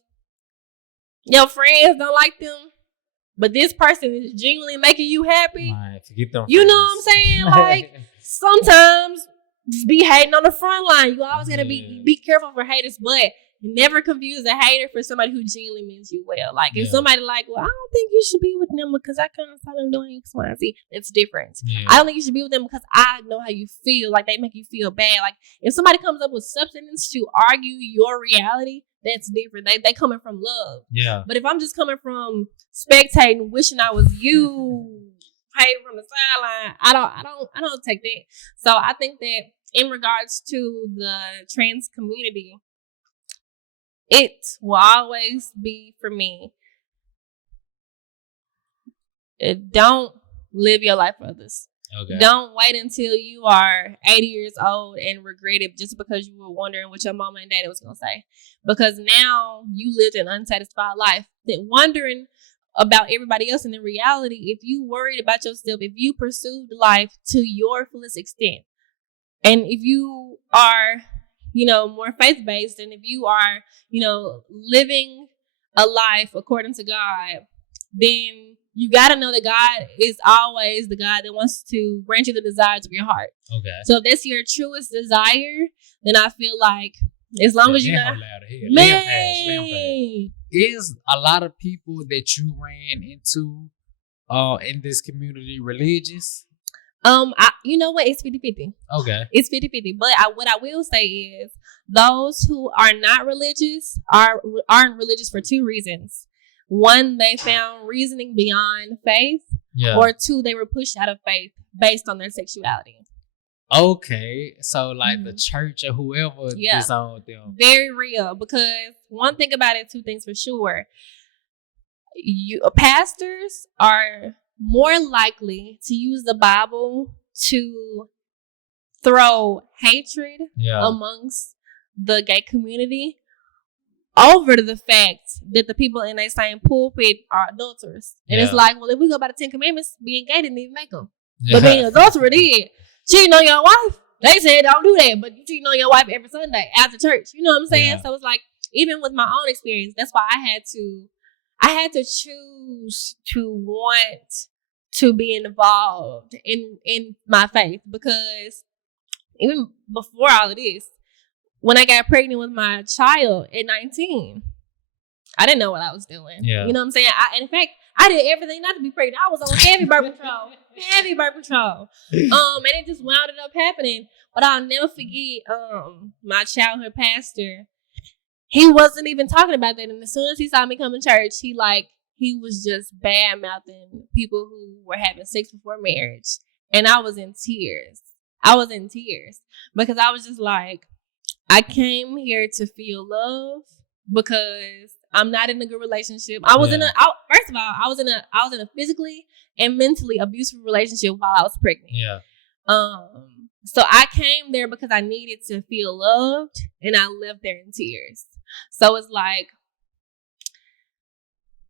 your friends don't like them, but this person is genuinely making you happy, you know what I'm saying? Like, sometimes just be hating on the front line. You always gotta be careful for haters, but never confuse a hater for somebody who genuinely means you well. Like, if somebody like, well, I don't think you should be with them because I kind of saw them doing X, Y, and Z. It's different. I don't think you should be with them because I know how you feel. Like, they make you feel bad. Like, if somebody comes up with substance to argue your reality, that's different. They coming from love. Yeah. But if I'm just coming from spectating, wishing I was you, hating from the sideline, I don't take that. So I think that in regards to the trans community, it will always be for me. Don't live your life for others. Okay. Don't wait until you are 80 years old and regret it just because you were wondering what your mama and daddy was going to say. Because now you lived an unsatisfied life. Then wondering about everybody else. And in reality, if you worried about yourself, if you pursued life to your fullest extent, and if you are, more faith-based, and if you are, living a life according to God, then you got to know that God is always the God that wants to grant you the desires of your heart. Okay. So if that's your truest desire, then I feel like as long as you're not... Is a lot of people that you ran into in this community religious? You know what? It's 50-50. Okay. It's 50-50. But what I will say is those who are not religious aren't religious for two reasons. One, they found reasoning beyond faith. Yeah. Or two, they were pushed out of faith based on their sexuality. Okay. So like the church or whoever disowned them. Very real. Because one thing about it, two things for sure. Pastors are more likely to use the Bible to throw hatred amongst the gay community over to the fact that the people in their same pulpit are adulterers. And it's like, well, if we go by the 10 Commandments, being gay didn't even make them. But being an adulterer did. Cheating on your wife, they said don't do that, but you cheating on your wife every Sunday after church. You know what I'm saying? Yeah. So it's like, even with my own experience, that's why I had to choose to want to be involved in my faith, because even before all of this, when I got pregnant with my child at 19, I didn't know what I was doing. Yeah. You know what I'm saying? In fact, I did everything not to be pregnant. I was on heavy birth control. And it just wound up happening. But I'll never forget my childhood pastor. He wasn't even talking about that. And as soon as he saw me come to church, he was just bad mouthing people who were having sex before marriage. And I was in tears. Because I was just like, I came here to feel love because I'm not in a good relationship. I was in a physically and mentally abusive relationship while I was pregnant. Yeah. So I came there because I needed to feel loved, and I left there in tears. So it's like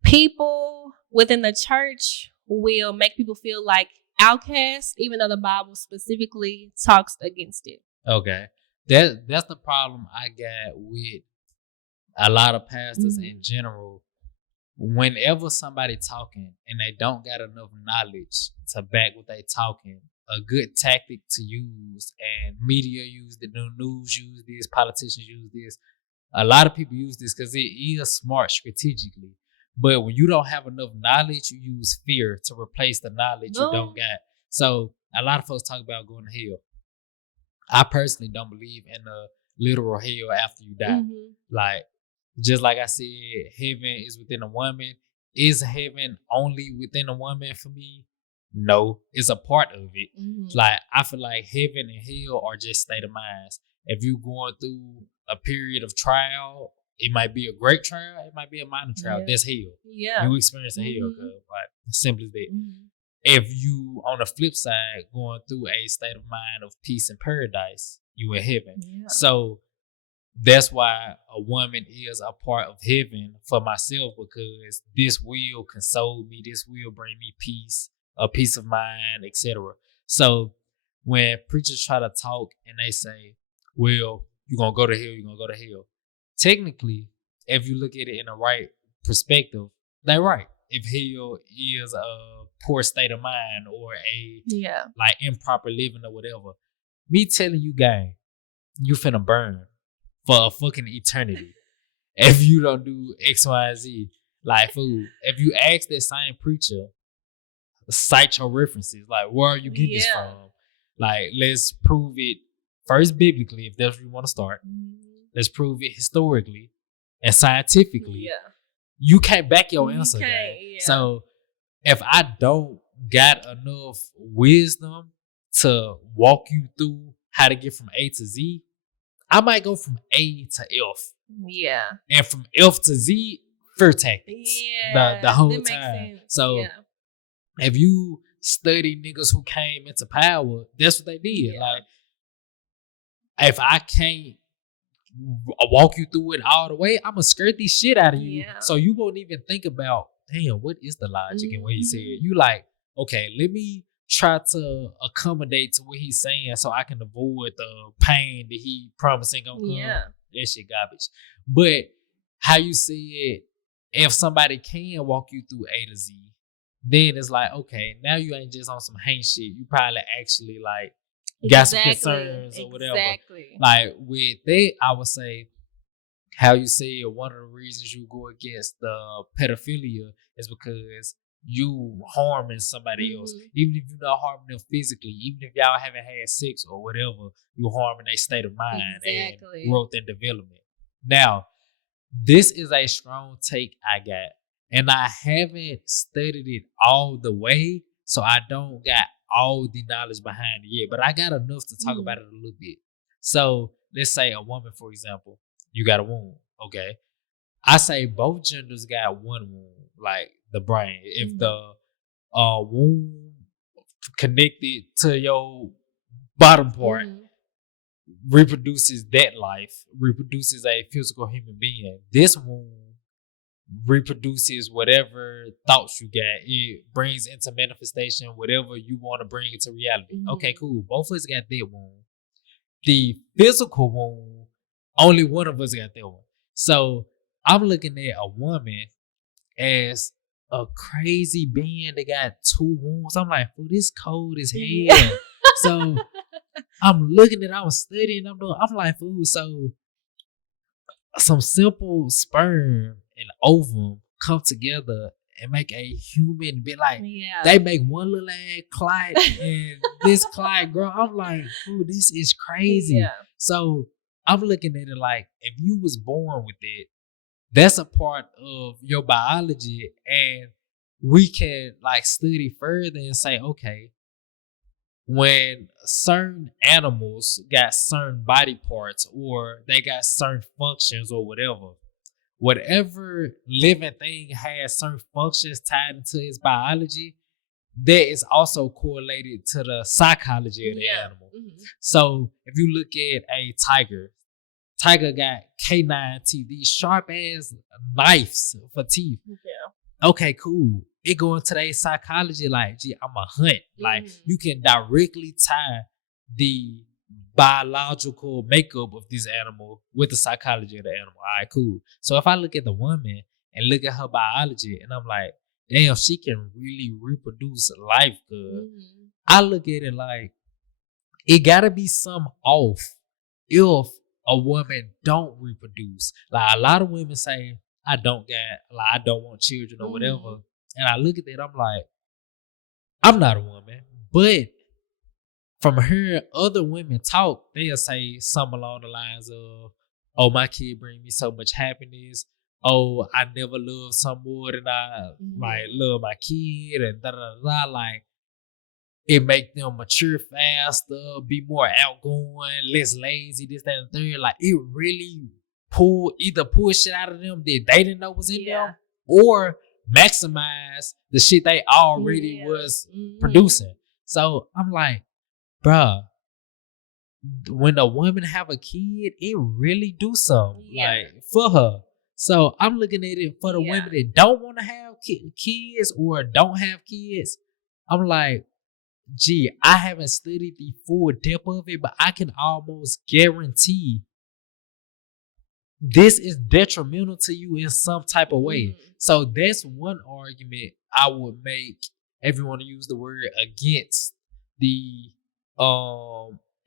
people within the church will make people feel like outcasts, even though the Bible specifically talks against it. Okay. That's the problem I got with a lot of pastors in general. Whenever somebody talking and they don't got enough knowledge to back what they talking, a good tactic to use, and media use the news use this, politicians use this. A lot of people use this because it is smart strategically. But when you don't have enough knowledge, you use fear to replace the knowledge you don't got. So a lot of folks talk about going to hell. I personally don't believe in a literal hell after you die. Mm-hmm. Like, just like I said, heaven is within a woman. Is heaven only within a woman for me? No, it's a part of it. Mm-hmm. Like, I feel like heaven and hell are just state of minds. If you're going through a period of trial. It might be a great trial. It might be a minor trial. That's hell. Yeah. You experience a hell, like simple as that. Mm-hmm. If you, on the flip side, going through a state of mind of peace and paradise, you in heaven. Yeah. So that's why a woman is a part of heaven for myself, because this will console me. This will bring me peace, a peace of mind, etc. So when preachers try to talk and they say, well, you're going to go to hell, you're going to go to hell. Technically, if you look at it in the right perspective, they're right. If hell is a poor state of mind or a like improper living or whatever, me telling you, gang, you finna burn for a fucking eternity if you don't do X, Y, and Z. Like, food. If you ask that same preacher, cite your references. Like, where are you getting this from? Like, let's prove it first biblically, if that's where you want to start. Let's prove it historically and scientifically. You can't back your answer, guys. So if I don't got enough wisdom to walk you through how to get from A to Z, I might go from A to F. Yeah. And from F to Z, fear tactics. Yeah. The whole time. So if you study niggas who came into power, that's what they did. Yeah. Like, if I can't walk you through it all the way, I'm gonna skirt the shit out of you. Yeah. So you won't even think about, damn, what is the logic and what he said. You like, okay, let me try to accommodate to what he's saying so I can avoid the pain that he promising gonna come. Yeah. That shit garbage. But how you see it, if somebody can walk you through A to Z, then it's like, okay, now you ain't just on some hate shit. You probably actually like got some concerns or whatever. Like with that, I would say, how you say one of the reasons you go against the pedophilia is because you harming somebody else. Even if you're not harming them physically, even if y'all haven't had sex or whatever, you harming their state of mind and growth and development. Now, this is a strong take I got, and I haven't studied it all the way, so I don't got all the knowledge behind it yet, but I got enough to talk about it a little bit. So let's say a woman, for example, you got a womb, okay? I say both genders got one womb, like the brain. If the womb connected to your bottom part reproduces that life, reproduces a physical human being, this womb reproduces whatever thoughts you got. It brings into manifestation whatever you want to bring into reality. Okay, cool. Both of us got that womb. The physical womb, only one of us got that one. So I'm looking at a woman as a crazy being that got two wombs. I'm like, oh, this cold as hell. So I'm looking at it, I'm studying, I'm like, oh, so some simple sperm and ovum come together and make a human be like, they make one little ass clot and this clot grow. I'm like, oh, this is crazy. Yeah. So I'm looking at it like, if you was born with it, that's a part of your biology, and we can like study further and say, okay, when certain animals got certain body parts or they got certain functions or whatever living thing has certain functions tied into its biology, that is also correlated to the psychology of the animal. So if you look at a tiger got canine teeth, these sharp ass knives for teeth. Yeah. Okay, cool. It go into their psychology like, gee, I'm a hunt. Like, you can directly tie the biological makeup of this animal with the psychology of the animal. All right, cool. So if I look at the woman and look at her biology and I'm like, damn, she can really reproduce life good. I look at it like, it gotta be some off if a woman don't reproduce. Like, a lot of women say, I don't want children or whatever. And I look at that, I'm like, I'm not a woman. But from hearing other women talk, they'll say something along the lines of, oh, my kid bring me so much happiness. Oh, I never loved some more than I like love my kid, and da da da. Like, it make them mature faster, be more outgoing, less lazy, this, that, and the third. Like, it really pull shit out of them that they didn't know was in them, or maximize the shit they already was producing. So I'm like, bruh, when a woman have a kid, it really do something like for her. So I'm looking at it for the women that don't want to have kids or don't have kids. I'm like, gee, I haven't studied the full depth of it, but I can almost guarantee this is detrimental to you in some type of way. So that's one argument I would make, if you want to use the word, against the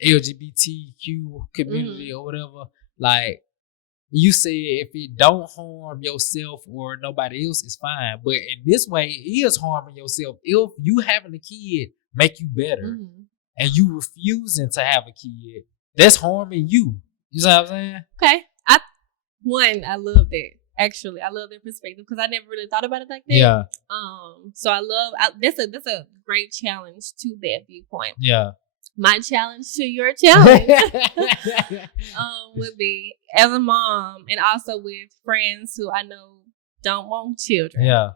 LGBTQ community or whatever. Like, you say, if it don't harm yourself or nobody else, it's fine. But in this way, it is harming yourself. If you having a kid make you better and you refusing to have a kid, that's harming you. You know what I'm saying? Okay. I love that. Actually, I love that perspective because I never really thought about it like that. Yeah. So that's a great challenge to that viewpoint. Yeah. My challenge to your challenge would be, as a mom and also with friends who I know don't want children. Yeah.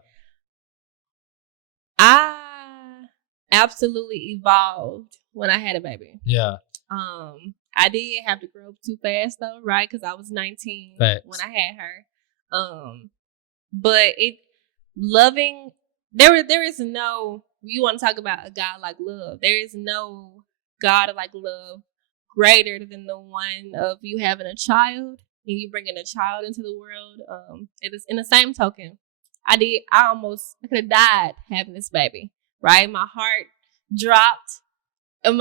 I absolutely evolved when I had a baby. Yeah. I did have to grow up too fast though, right? Because I was 19 when I had her. But there is no, you want to talk about a God like love. There is no God like love greater than the one of you having a child and you bringing a child into the world. It is in the same token. I could have died having this baby, right? My heart dropped. And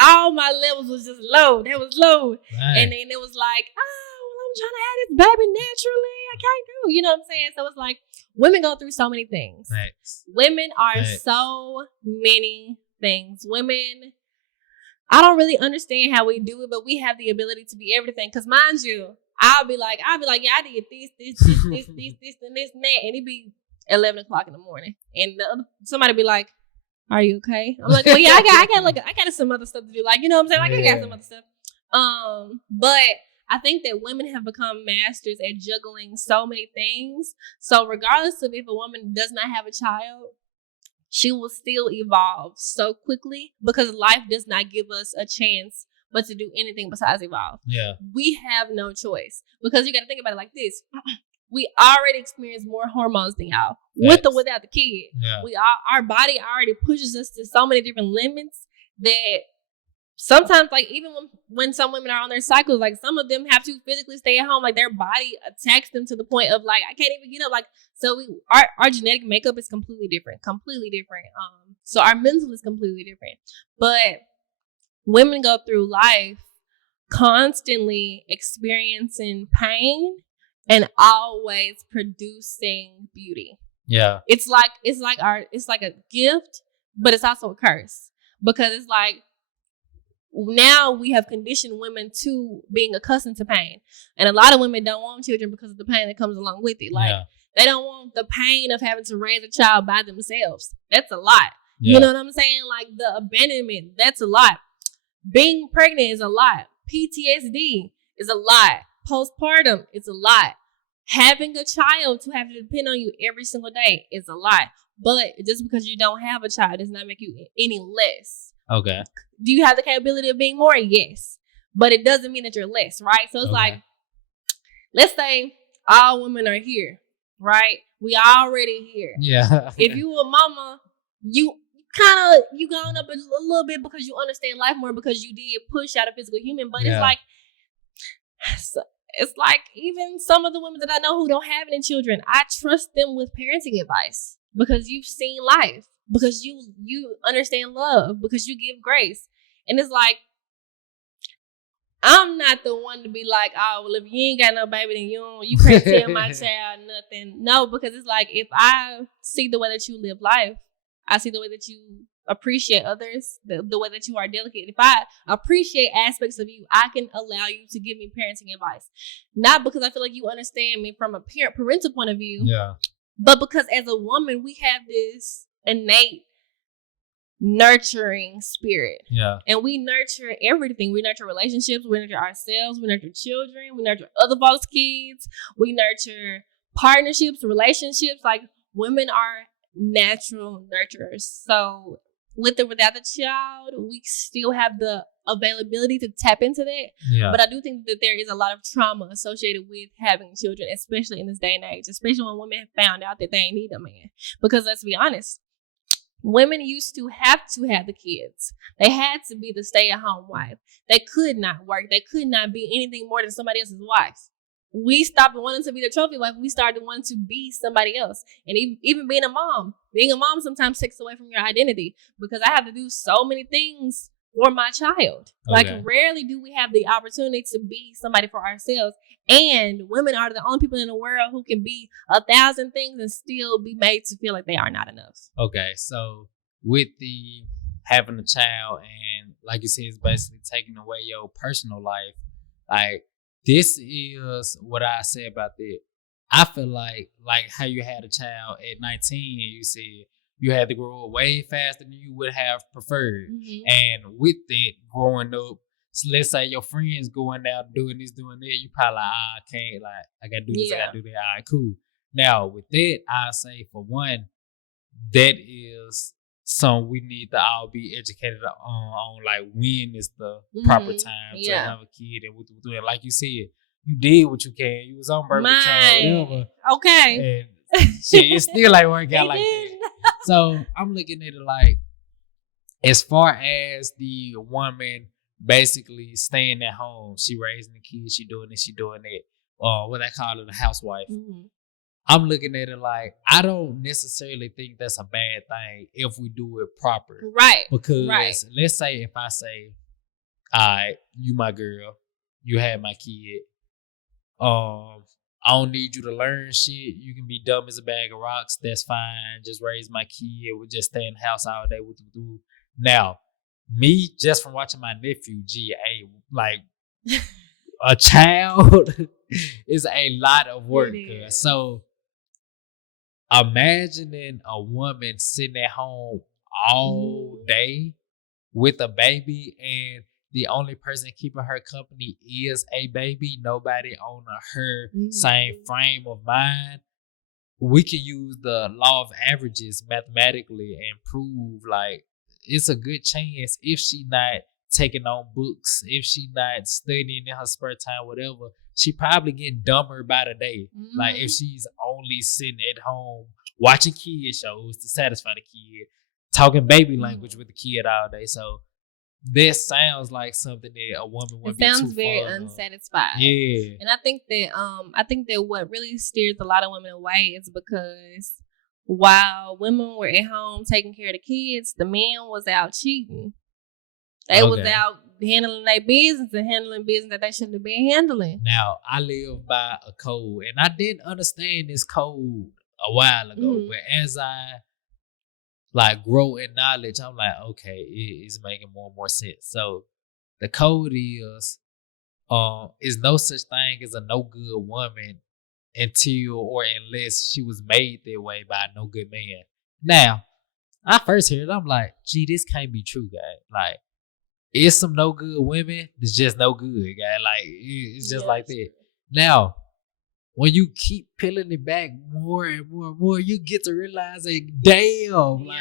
all my levels was just low. That was low. Right. And then it was like, I'm trying to have this baby naturally. I can't do. You know what I'm saying? So it's like, women go through so many things. Thanks. Women are so many things. Women, I don't really understand how we do it, but we have the ability to be everything. Because mind you, I'll be like, yeah, I did this, and this, and that. And it'd be 11 o'clock in the morning. And somebody be like, are you okay? I'm like, well, yeah, I got some other stuff to do. Like, you know what I'm saying? Like, I got some other stuff. But I think that women have become masters at juggling so many things. So regardless of if a woman does not have a child, she will still evolve so quickly because life does not give us a chance but to do anything besides evolve. Yeah. We have no choice because you got to think about it like this. We already experience more hormones than y'all, with or without the kid. Yeah. Our body already pushes us to so many different limits that sometimes, like, even when some women are on their cycles, like, some of them have to physically stay at home. Like, their body attacks them to the point of, like, I can't even get up. Like, so our genetic makeup is completely different. So our mental is completely different. But women go through life constantly experiencing pain and always producing beauty. Yeah. It's like a gift, but it's also a curse. Because it's like, now we have conditioned women to being accustomed to pain. And a lot of women don't want children because of the pain that comes along with it. Like, they don't want the pain of having to raise a child by themselves. That's a lot. Yeah. You know what I'm saying? Like, the abandonment, that's a lot. Being pregnant is a lot. PTSD is a lot. Postpartum is a lot. Having a child to have to depend on you every single day is a lot. But just because you don't have a child does not make you any less. Okay. Do you have the capability of being more? Yes. But it doesn't mean that you're less, right? So it's like, let's say all women are here, right? We already here. Yeah. If you a mama, you gone up a little bit because you understand life more because you did push out a physical human. But it's like even some of the women that I know who don't have any children, I trust them with parenting advice because you've seen life, because you understand love, because you give grace. And it's like, I'm not the one to be like, oh, well, if you ain't got no baby, then you can't tell my child nothing. No, because it's like, if I see the way that you live life, I see the way that you appreciate others, the way that you are delicate. If I appreciate aspects of you, I can allow you to give me parenting advice. Not because I feel like you understand me from a parental point of view, but because as a woman, we have this innate nurturing spirit. Yeah. And we nurture everything. We nurture relationships. We nurture ourselves. We nurture children. We nurture other folks' kids. We nurture partnerships, relationships. Like, women are natural nurturers. So with or without the child, we still have the availability to tap into that. Yeah. But I do think that there is a lot of trauma associated with having children, especially in this day and age, especially when women have found out that they ain't need a man. Because let's be honest, women used to have the kids. They had to be the stay-at-home wife. They could not work. They could not be anything more than somebody else's wife. We stopped wanting to be the trophy wife. We started wanting to be somebody else. And even being a mom sometimes takes away from your identity, because I have to do so many things for my child. Okay. Like, rarely do we have the opportunity to be somebody for ourselves. And women are the only people in the world who can be 1,000 things and still be made to feel like they are not enough. Okay, so with the having a child, and like you said, it's basically taking away your personal life. Like, this is what I say about that. I feel like how you had a child at 19, and you said you had to grow up way faster than you would have preferred. Mm-hmm. And with that, growing up, so let's say your friends going out doing this, doing that, you probably like, I can't, like, I gotta do this, I gotta do that. All right, cool. Now with that, I say, for one, that is something we need to all be educated on like, when is the proper time to have a kid, and what to do. And like you said, you did what you can. You was on birth control, whatever. Okay. And shit, it still ain't work out like that. So I'm looking at it like, as far as the woman basically staying at home, she raising the kids, she doing this, she doing that. What they call it, a housewife. Mm-hmm. I'm looking at it like, I don't necessarily think that's a bad thing if we do it proper. Right. Because let's say if I say, all right, you my girl, you had my kid. I don't need you to learn shit. You can be dumb as a bag of rocks. That's fine. Just raise my kid. We'll just stay in the house all day. Now, me, just from watching my nephew, like, a child is a lot of work. So imagining a woman sitting at home all day with a baby, and the only person keeping her company is a baby, nobody on her same frame of mind. We can use the law of averages mathematically and prove, like, it's a good chance, if she not taking on books, if she not studying in her spare time, whatever, she probably getting dumber by the day. Like, if she's only sitting at home watching kid shows to satisfy the kid, talking baby language with the kid all day. So this sounds like something that a woman would be too far. It sounds very unsatisfied. Yeah. And I think that what really steers a lot of women away is because while women were at home taking care of the kids, the men was out cheating. They was out handling their business and handling business that they shouldn't have been handling. Now, I live by a code, and I didn't understand this code a while ago, but as I like grow in knowledge, I'm like, okay, it's making more and more sense. So the code is no such thing as a no good woman until or unless she was made that way by a no good man. Now, I first heard it, I'm like, gee, this can't be true, guy. Like, it's some no good women, it's just no good, guy. Like, it's just like that. Now, when you keep peeling it back more and more and more, you get to realize that, damn, like,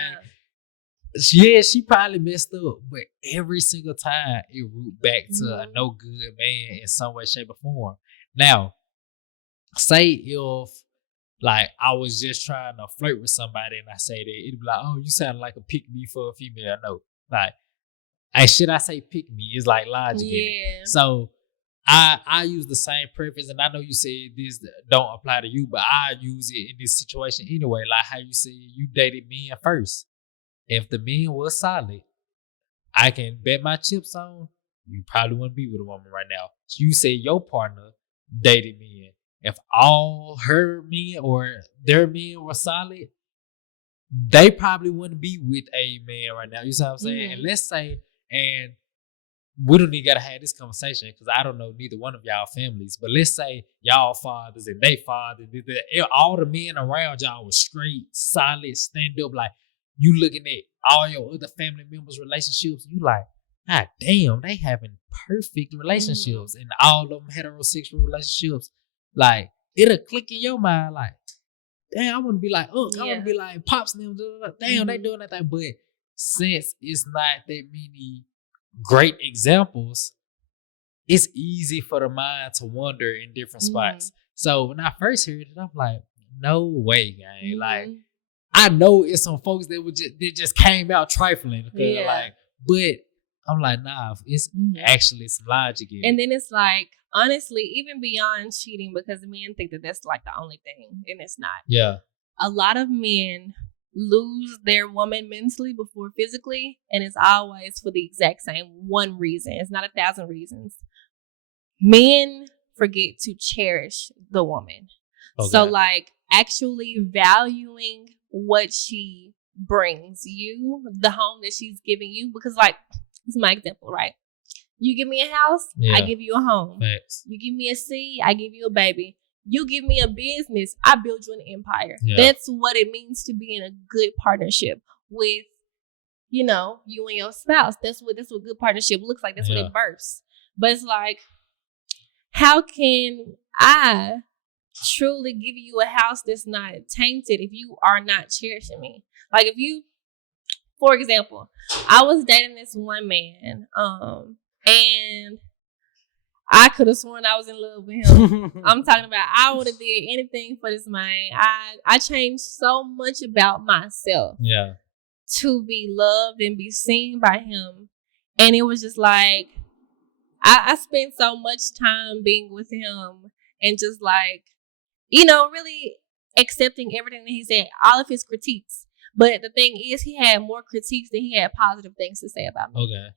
she probably messed up, but every single time it root back to a no good man in some way, shape, or form. Now, say if, like, I was just trying to flirt with somebody and I say that, it'd be like, oh, you sound like a pick-me for a female. No, like, should I say pick-me? It's like logic in it. So I use the same preference, and I know you said this don't apply to you, but I use it in this situation anyway. Like how you said you dated men first. If the men was solid, I can bet my chips on you probably wouldn't be with a woman right now. So you say your partner dated men. If all her men or their men were solid, they probably wouldn't be with a man right now. You see what I'm saying? And let's say, and we don't even gotta have this conversation because I don't know neither one of y'all families, but let's say y'all fathers and they fathers, all the men around y'all was straight, solid, stand up, like you looking at all your other family members' relationships, you like, God damn, they having perfect relationships, and all of them heterosexual relationships. Like, it'll click in your mind, like, damn, I want to be like, I want to be like Pops and them. Damn, they doing that thing. But since it's not that many great examples, it's easy for the mind to wander in different spots. So when I first heard it, I'm like, no way, gang. Like, I know it's some folks that just came out trifling. Like, but I'm like, nah, it's actually some logic in it. And then it's like, honestly, even beyond cheating, because men think that that's like the only thing, and it's not. Yeah. A lot of men lose their woman mentally before physically, and it's always for the exact same one reason. It's not 1,000 reasons. Men forget to cherish the woman. Okay. So like actually valuing what she brings you, the home that she's giving you, because like, this is my example, right? You give me a house, I give you a home. Thanks. You give me a seed, I give you a baby. You give me a business, I build you an empire. Yeah. That's what it means to be in a good partnership with, you know, you and your spouse. That's what good partnership looks like. That's what it births. But it's like, how can I truly give you a house that's not tainted if you are not cherishing me? Like, if you, for example, I was dating this one man, and I could have sworn I was in love with him. I'm talking about, I would have did anything for this man. I changed so much about myself to be loved and be seen by him. And it was just like, I spent so much time being with him and just like, you know, really accepting everything that he said, all of his critiques. But the thing is, he had more critiques than he had positive things to say about me. Okay.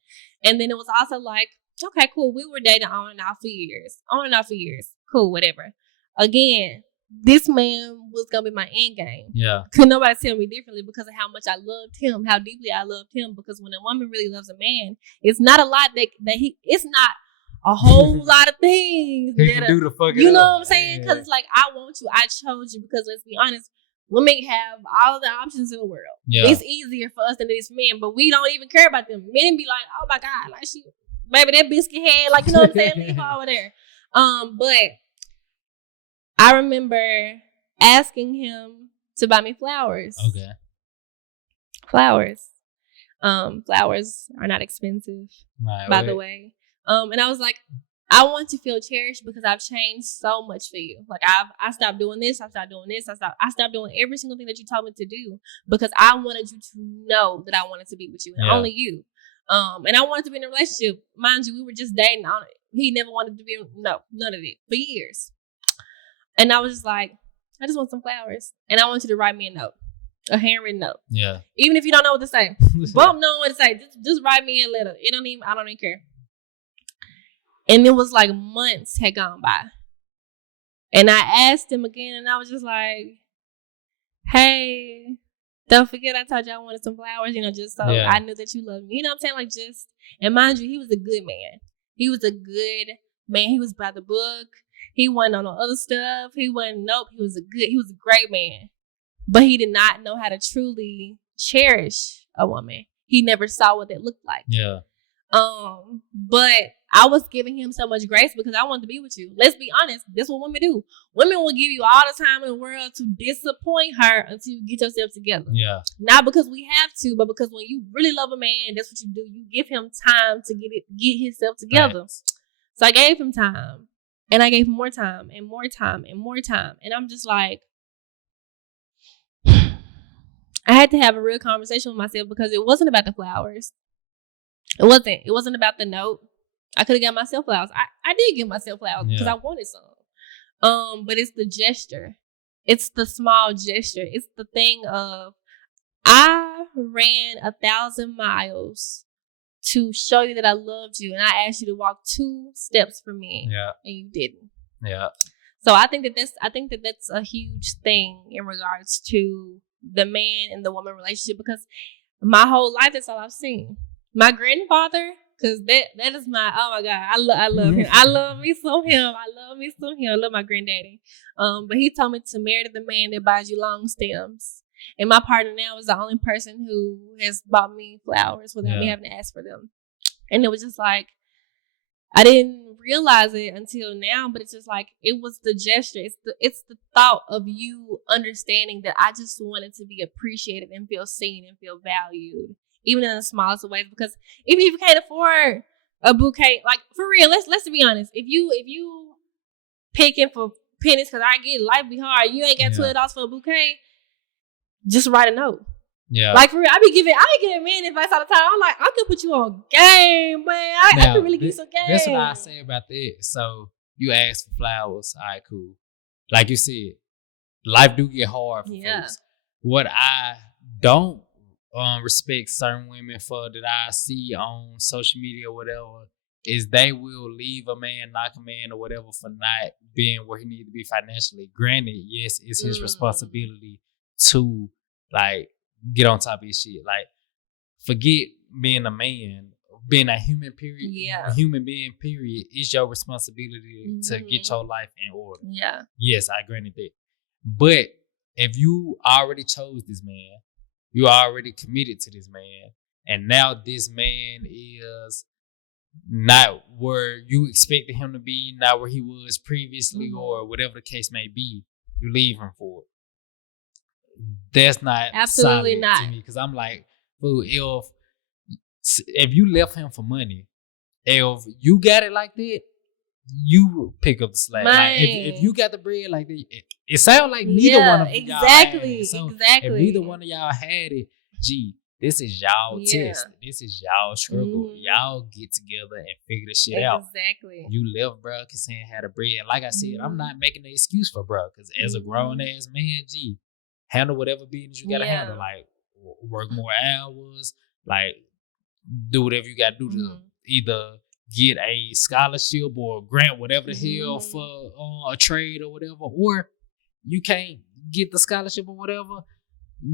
And then it was also like, okay, cool. We were dating on and off for years. Cool, whatever. Again, this man was going to be my end game. Yeah. Could nobody tell me differently because of how much I loved him, how deeply I loved him. Because when a woman really loves a man, it's not a lot it's not a whole lot of things. He can do the fucking You know what I'm saying? Because it's like, I want you. I chose you because, let's be honest, women have all of the options in the world. Yeah. It's easier for us than it is for men, but we don't even care about them. Men be like, oh my God, like baby, that biscuit head, like, you know what I'm saying? Leave her over there. But I remember asking him to buy me flowers. Okay. Flowers. Flowers are not expensive, by the way. And I was like, I want to feel cherished because I've changed so much for you. Like, I stopped doing this. I stopped doing this. I stopped doing every single thing that you told me to do because I wanted you to know that I wanted to be with you and only you. And I wanted to be in a relationship. Mind you, we were just dating. He never wanted to be, none of it for years. And I was just like, I just want some flowers. And I want you to write me a note, a handwritten note. Yeah. Even if you don't know what to say, bump know what to say. Just write me a letter. I don't even care. And it was like months had gone by. And I asked him again, and I was just like, hey, don't forget I told you I wanted some flowers, just so I knew that you loved me. You know what I'm saying? Like, just, and mind you, he was a good man. He was a good man. He was by the book. He wasn't on no other stuff. He was a great man. But he did not know how to truly cherish a woman. He never saw what that looked like. Yeah. But I was giving him so much grace because I wanted to be with you. Let's be honest. This is what women do. Women will give you all the time in the world to disappoint her until you get yourself together. Yeah. Not because we have to, but because when you really love a man, that's what you do. You give him time to get himself together. Right. So I gave him time. And I gave him more time and more time and more time. And I'm just like, I had to have a real conversation with myself because it wasn't about the flowers. It wasn't about the note. I could have got myself flowers. I did give myself flowers because I wanted some. But it's the gesture. It's the small gesture. It's the thing of, I ran 1,000 miles to show you that I loved you, and I asked you to walk 2 steps for me, and you didn't. Yeah. So I think that that's a huge thing in regards to the man and the woman relationship, because my whole life, that's all I've seen. My grandfather, because that is my, oh my God, I love him. I love me some him. I love my granddaddy. But he told me to marry the man that buys you long stems. And my partner now is the only person who has bought me flowers without me having to ask for them. And it was just like, I didn't realize it until now, but it's just like, it was the gesture. It's the thought of you understanding that I just wanted to be appreciated and feel seen and feel valued, even in the smallest of ways. Because even if you can't afford a bouquet, like for real, let's be honest. If you picking for pennies, because I get life be hard, you ain't got $12 for a bouquet, just write a note. Yeah. Like for real, I be giving men advice all the time. I'm like, I could put you on game, man. I could really give you some game. That's what I say about that. So you ask for flowers, all right, cool. Like you said, life do get hard for folks. What I don't respect certain women for that I see on social media or whatever is they will leave a man, knock a man or whatever for not being where he needs to be financially. Granted, yes, it's his responsibility to like get on top of his shit. Like, forget being a man, being a human, period. A human being, period, is your responsibility to get your life in order. Yeah. Yes, I granted that. But if you already chose this man, you already committed to this man, and now this man is not where you expected him to be, not where he was previously, or whatever the case may be, you leave him for it. That's not absolutely solid not to me, because I'm like, fool, if you left him for money, if you got it like that, you pick up the slack. Like, if you got the bread like that, it sounds like neither one of y'all had it. So if neither one of y'all had it, gee, this is y'all test. This is y'all struggle. Y'all get together and figure this shit out. Exactly. You left bruh because he ain't had a bread. Like I said, I'm not making an excuse for bruh, because as a grown ass man, gee, handle whatever business you gotta handle. Like, work more hours. Like, do whatever you gotta do to either get a scholarship or grant, whatever the hell, for a trade or whatever. Or you can't get the scholarship or whatever.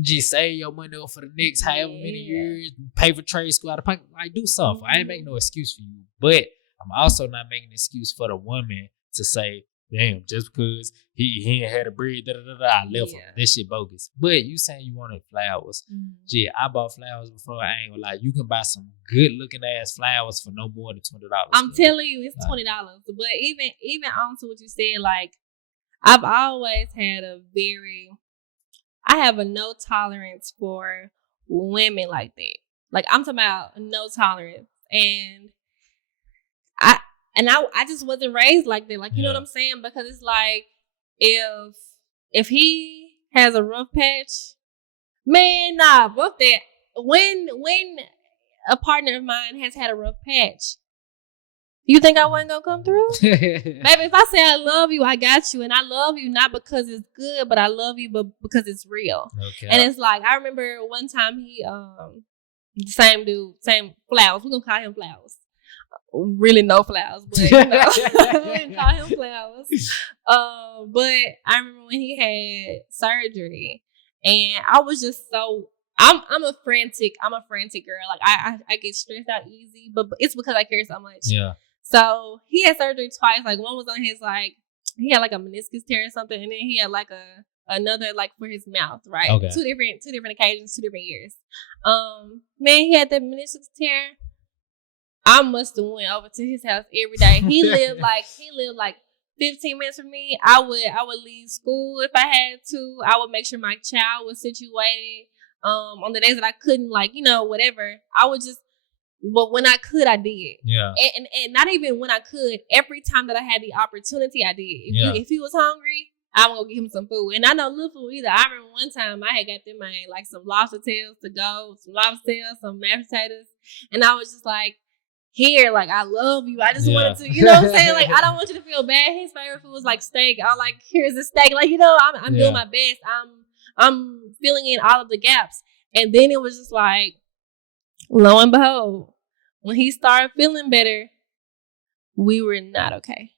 Just save your money up for the next however many years, pay for trade school out of pocket. Like, do something. I ain't making no excuse for you. But I'm also not making an excuse for the woman to say, damn, just because he ain't had a bread, I left him. This shit bogus. But you saying you wanted flowers. Gee, I bought flowers before. I ain't gonna lie. You can buy some good looking ass flowers for no more than $20. I'm telling you, it's $20. But even on to what you said, like, I've always had I have a no tolerance for women like that. Like, I'm talking about no tolerance. And I just wasn't raised like that. Like, you know what I'm saying? Because it's like, if he has a rough patch, man, nah, fuck that. When a partner of mine has had a rough patch, you think I wasn't gonna come through? Baby, if I say I love you, I got you. And I love you not because it's good, but I love you but because it's real. Okay. And it's like, I remember one time he, the same dude, same Flowers. We're gonna call him Flowers. Really no Flowers, but we didn't call him Flowers. But I remember when he had surgery, and I was just so I'm a frantic girl. Like, I get stressed out easy, but it's because I care so much. Yeah. So he had surgery twice. Like, one was on his, like, he had like a meniscus tear or something, and then he had like another like for his mouth, right? Okay. Two different occasions, 2 different years. Man, he had that meniscus tear. I must have went over to his house every day. He lived like 15 minutes from me. I would leave school if I had to. I would make sure my child was situated. On the days that I couldn't, like, you know, whatever, I would just. But when I could, I did. Yeah. And not even when I could. Every time that I had the opportunity, I did. If he was hungry, I would go get him some food. And I know little food either. I remember one time I had got them like some lobster tails to go, some mashed potatoes, and I was just like, here, like, I love you. I just wanted to, you know what I'm saying? Like, I don't want you to feel bad. His favorite food was like steak. I was like, here's the steak. Like, you know, I'm doing my best. I'm filling in all of the gaps. And then it was just like, lo and behold, when he started feeling better, we were not okay.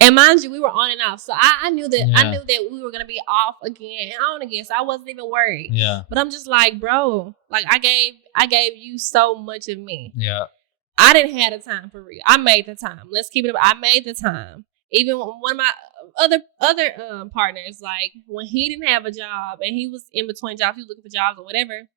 And mind you, we were on and off. So I knew that we were gonna be off again and on again. So I wasn't even worried. Yeah. But I'm just like, bro, like, I gave you so much of me. Yeah. I didn't have the time for real. I made the time. Let's keep it up. I made the time. even one of my other partners, like when he didn't have a job and he was in between jobs, he was looking for jobs or whatever,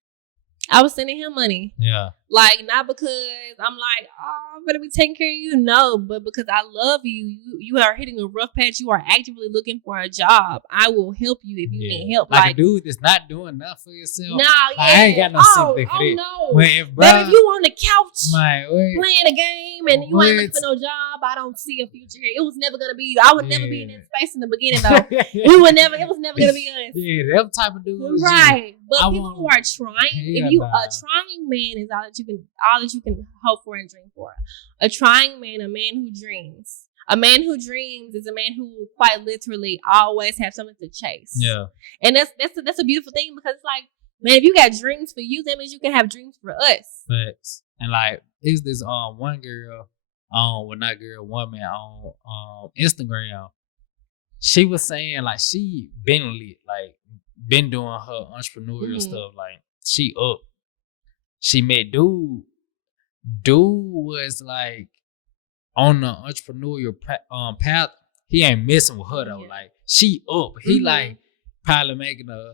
I was sending him money. Yeah. Like, not because I'm like, oh, I'm gonna be taking care of you. No, but because I love you. You are hitting a rough patch. You are actively looking for a job. I will help you if you need help. Like a dude that's not doing enough for yourself. No, I ain't got no sympathy for that. No. When if you on the couch playing a game and you ain't looking for no job, I don't see a future here. It was never gonna be you. I would never be in that space in the beginning though. It was never gonna be us. Yeah, that type of dude. Right. But people who are trying, a trying man is all that you can hope for and dream for. A trying man, a man who dreams. A man who dreams is a man who quite literally always have something to chase. Yeah. And that's a beautiful thing, because it's like, man, if you got dreams for you, that means you can have dreams for us. Facts. And like, is this one girl, woman on Instagram, she was saying like she been lit, like been doing her entrepreneurial stuff, like she up. She met dude. Dude was like on the entrepreneurial path. He ain't messing with her though. Yeah. Like she up. He like probably making a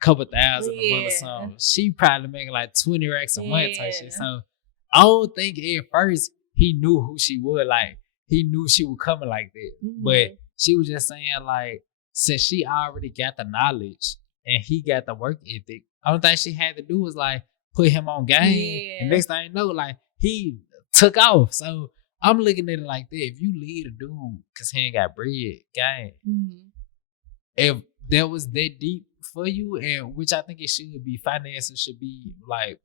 couple thousand a month or something. She probably making like 20 racks a month type shit. So I don't think at first he knew who she was. Like he knew she was coming like that. But she was just saying like, since she already got the knowledge and he got the work ethic, only thing she had to do was like put him on game. Yeah. And next thing you know, like he took off. So I'm looking at it like that. If you lead a dude because he ain't got bread, gang, if that was that deep for you, and which I think it should be, finances should be like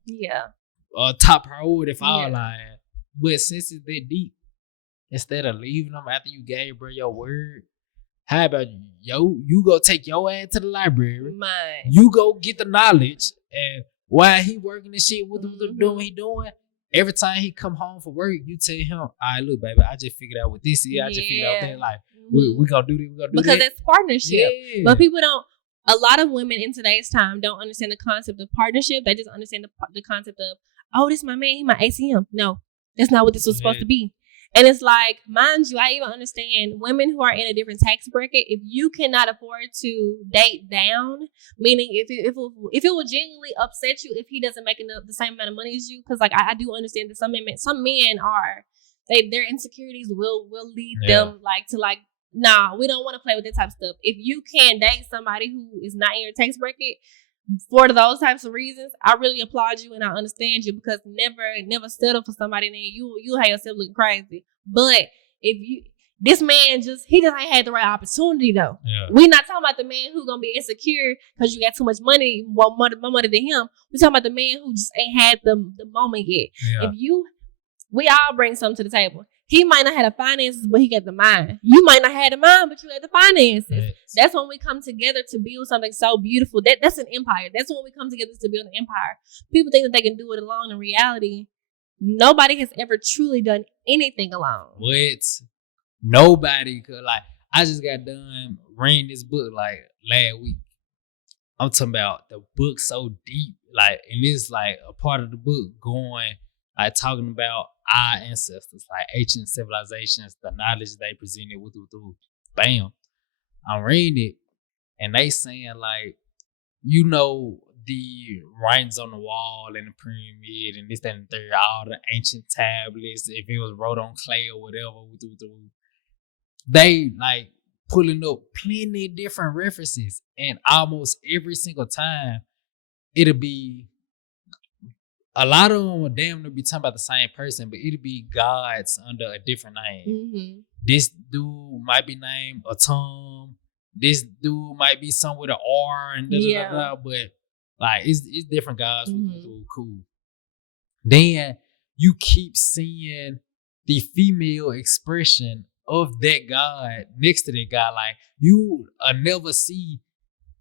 a top priority for all line. But since it's that deep, instead of leaving them after you gave bro your word, how about you go take your ass to the library, you go get the knowledge, and while he working and shit, what he doing, every time he come home from work, you tell him, all right, look, baby, I just figured out what this is. I just figured out that, like, we gonna do this, we gonna do because that. it's partnership. Yeah. But people don't, a lot of women in today's time don't understand the concept of partnership. They just understand the concept of, oh, this is my man, he my ACM. No, that's not what this was supposed to be. And it's like, mind you, I even understand women who are in a different tax bracket. If you cannot afford to date down, meaning if it will genuinely upset you if he doesn't make the same amount of money as you, because like I do understand that some men are, their insecurities will lead them to nah, we don't want to play with that type of stuff. If you can date somebody who is not in your tax bracket for those types of reasons, I really applaud you and I understand you, because never settle for somebody, then you have yourself looking crazy. But if this man he just ain't had the right opportunity though. Yeah. We not talking about the man who gonna be insecure because you got too much money, more money than him. We talking about the man who just ain't had the moment yet. Yeah. We all bring something to the table. He might not have the finances, but he got the mind. You might not have the mind, but you got the finances. Yes. That's when we come together to build something so beautiful. That's an empire. That's when we come together to build an empire. People think that they can do it alone. In reality, nobody has ever truly done anything alone. What? Nobody could. Like, I just got done reading this book like last week. I'm talking about the book so deep. Like, and it's like a part of the book going, like talking about our ancestors, like ancient civilizations, the knowledge they presented with. Bam. I'm reading it, and they saying like, the writings on the wall and the pyramid and this, that, and the third, all the ancient tablets, if it was wrote on clay or whatever, they like pulling up plenty different references, and almost every single time it'll be, a lot of them will damn near be talking about the same person, but it'll be gods under a different name. Mm-hmm. This dude might be named Atom. This dude might be some with an R and but like it's different gods. Mm-hmm. Cool. Then you keep seeing the female expression of that god next to that god. Like you never see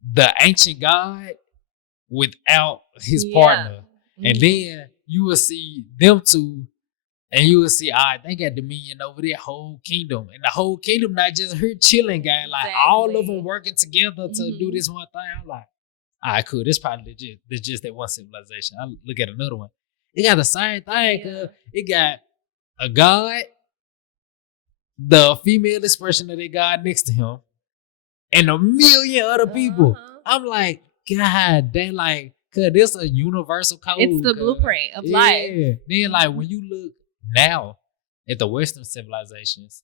the ancient god without his partner. Mm-hmm. And then you will see them two, and you will see, they got dominion over their whole kingdom. And the whole kingdom not just her chilling, guy. Like all of them working together to do this one thing. I'm like, all right, cool. This probably just that one civilization. I look at another one. It got the same thing. It got a god, the female expression of their God next to him, and a million other people. I'm like, God, they like, cause this a universal code. It's the blueprint of life. Then like when you look now at the Western civilizations,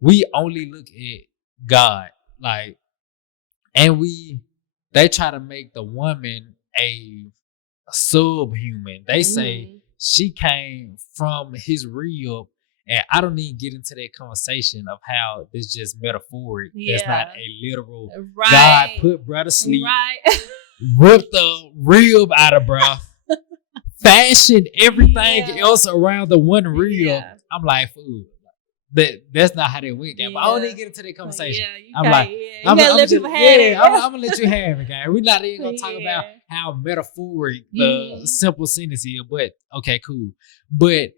we only look at God, like, and they try to make the woman a subhuman. They say she came from his rib, and I don't even get into that conversation of how this just metaphoric. That's not a literal. Right. God put bruh to sleep, right. ripped the rib out of bruh, fashioned everything else around the one rib. Yeah. I'm like, fool. That's not how they went, guy. But I don't even get into that conversation. I'm like, I'm gonna let you have it, guy. We're not even gonna talk about how metaphoric the simple sentence is, but okay, cool. But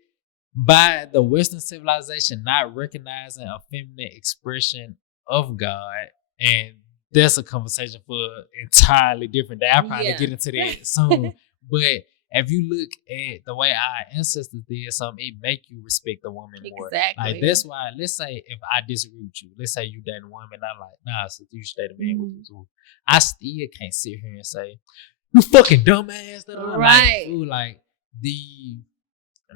by the Western civilization not recognizing a feminine expression of God, and that's a conversation for an entirely different day. I'll probably get into that soon. But if you look at the way our ancestors did something, it make you respect the woman more. Exactly. Like that's why, let's say if I disagree with you, let's say you dating a woman, I'm like, nah, so you should date a man with you too. I still can't sit here and say, you fucking dumbass. Right. Like the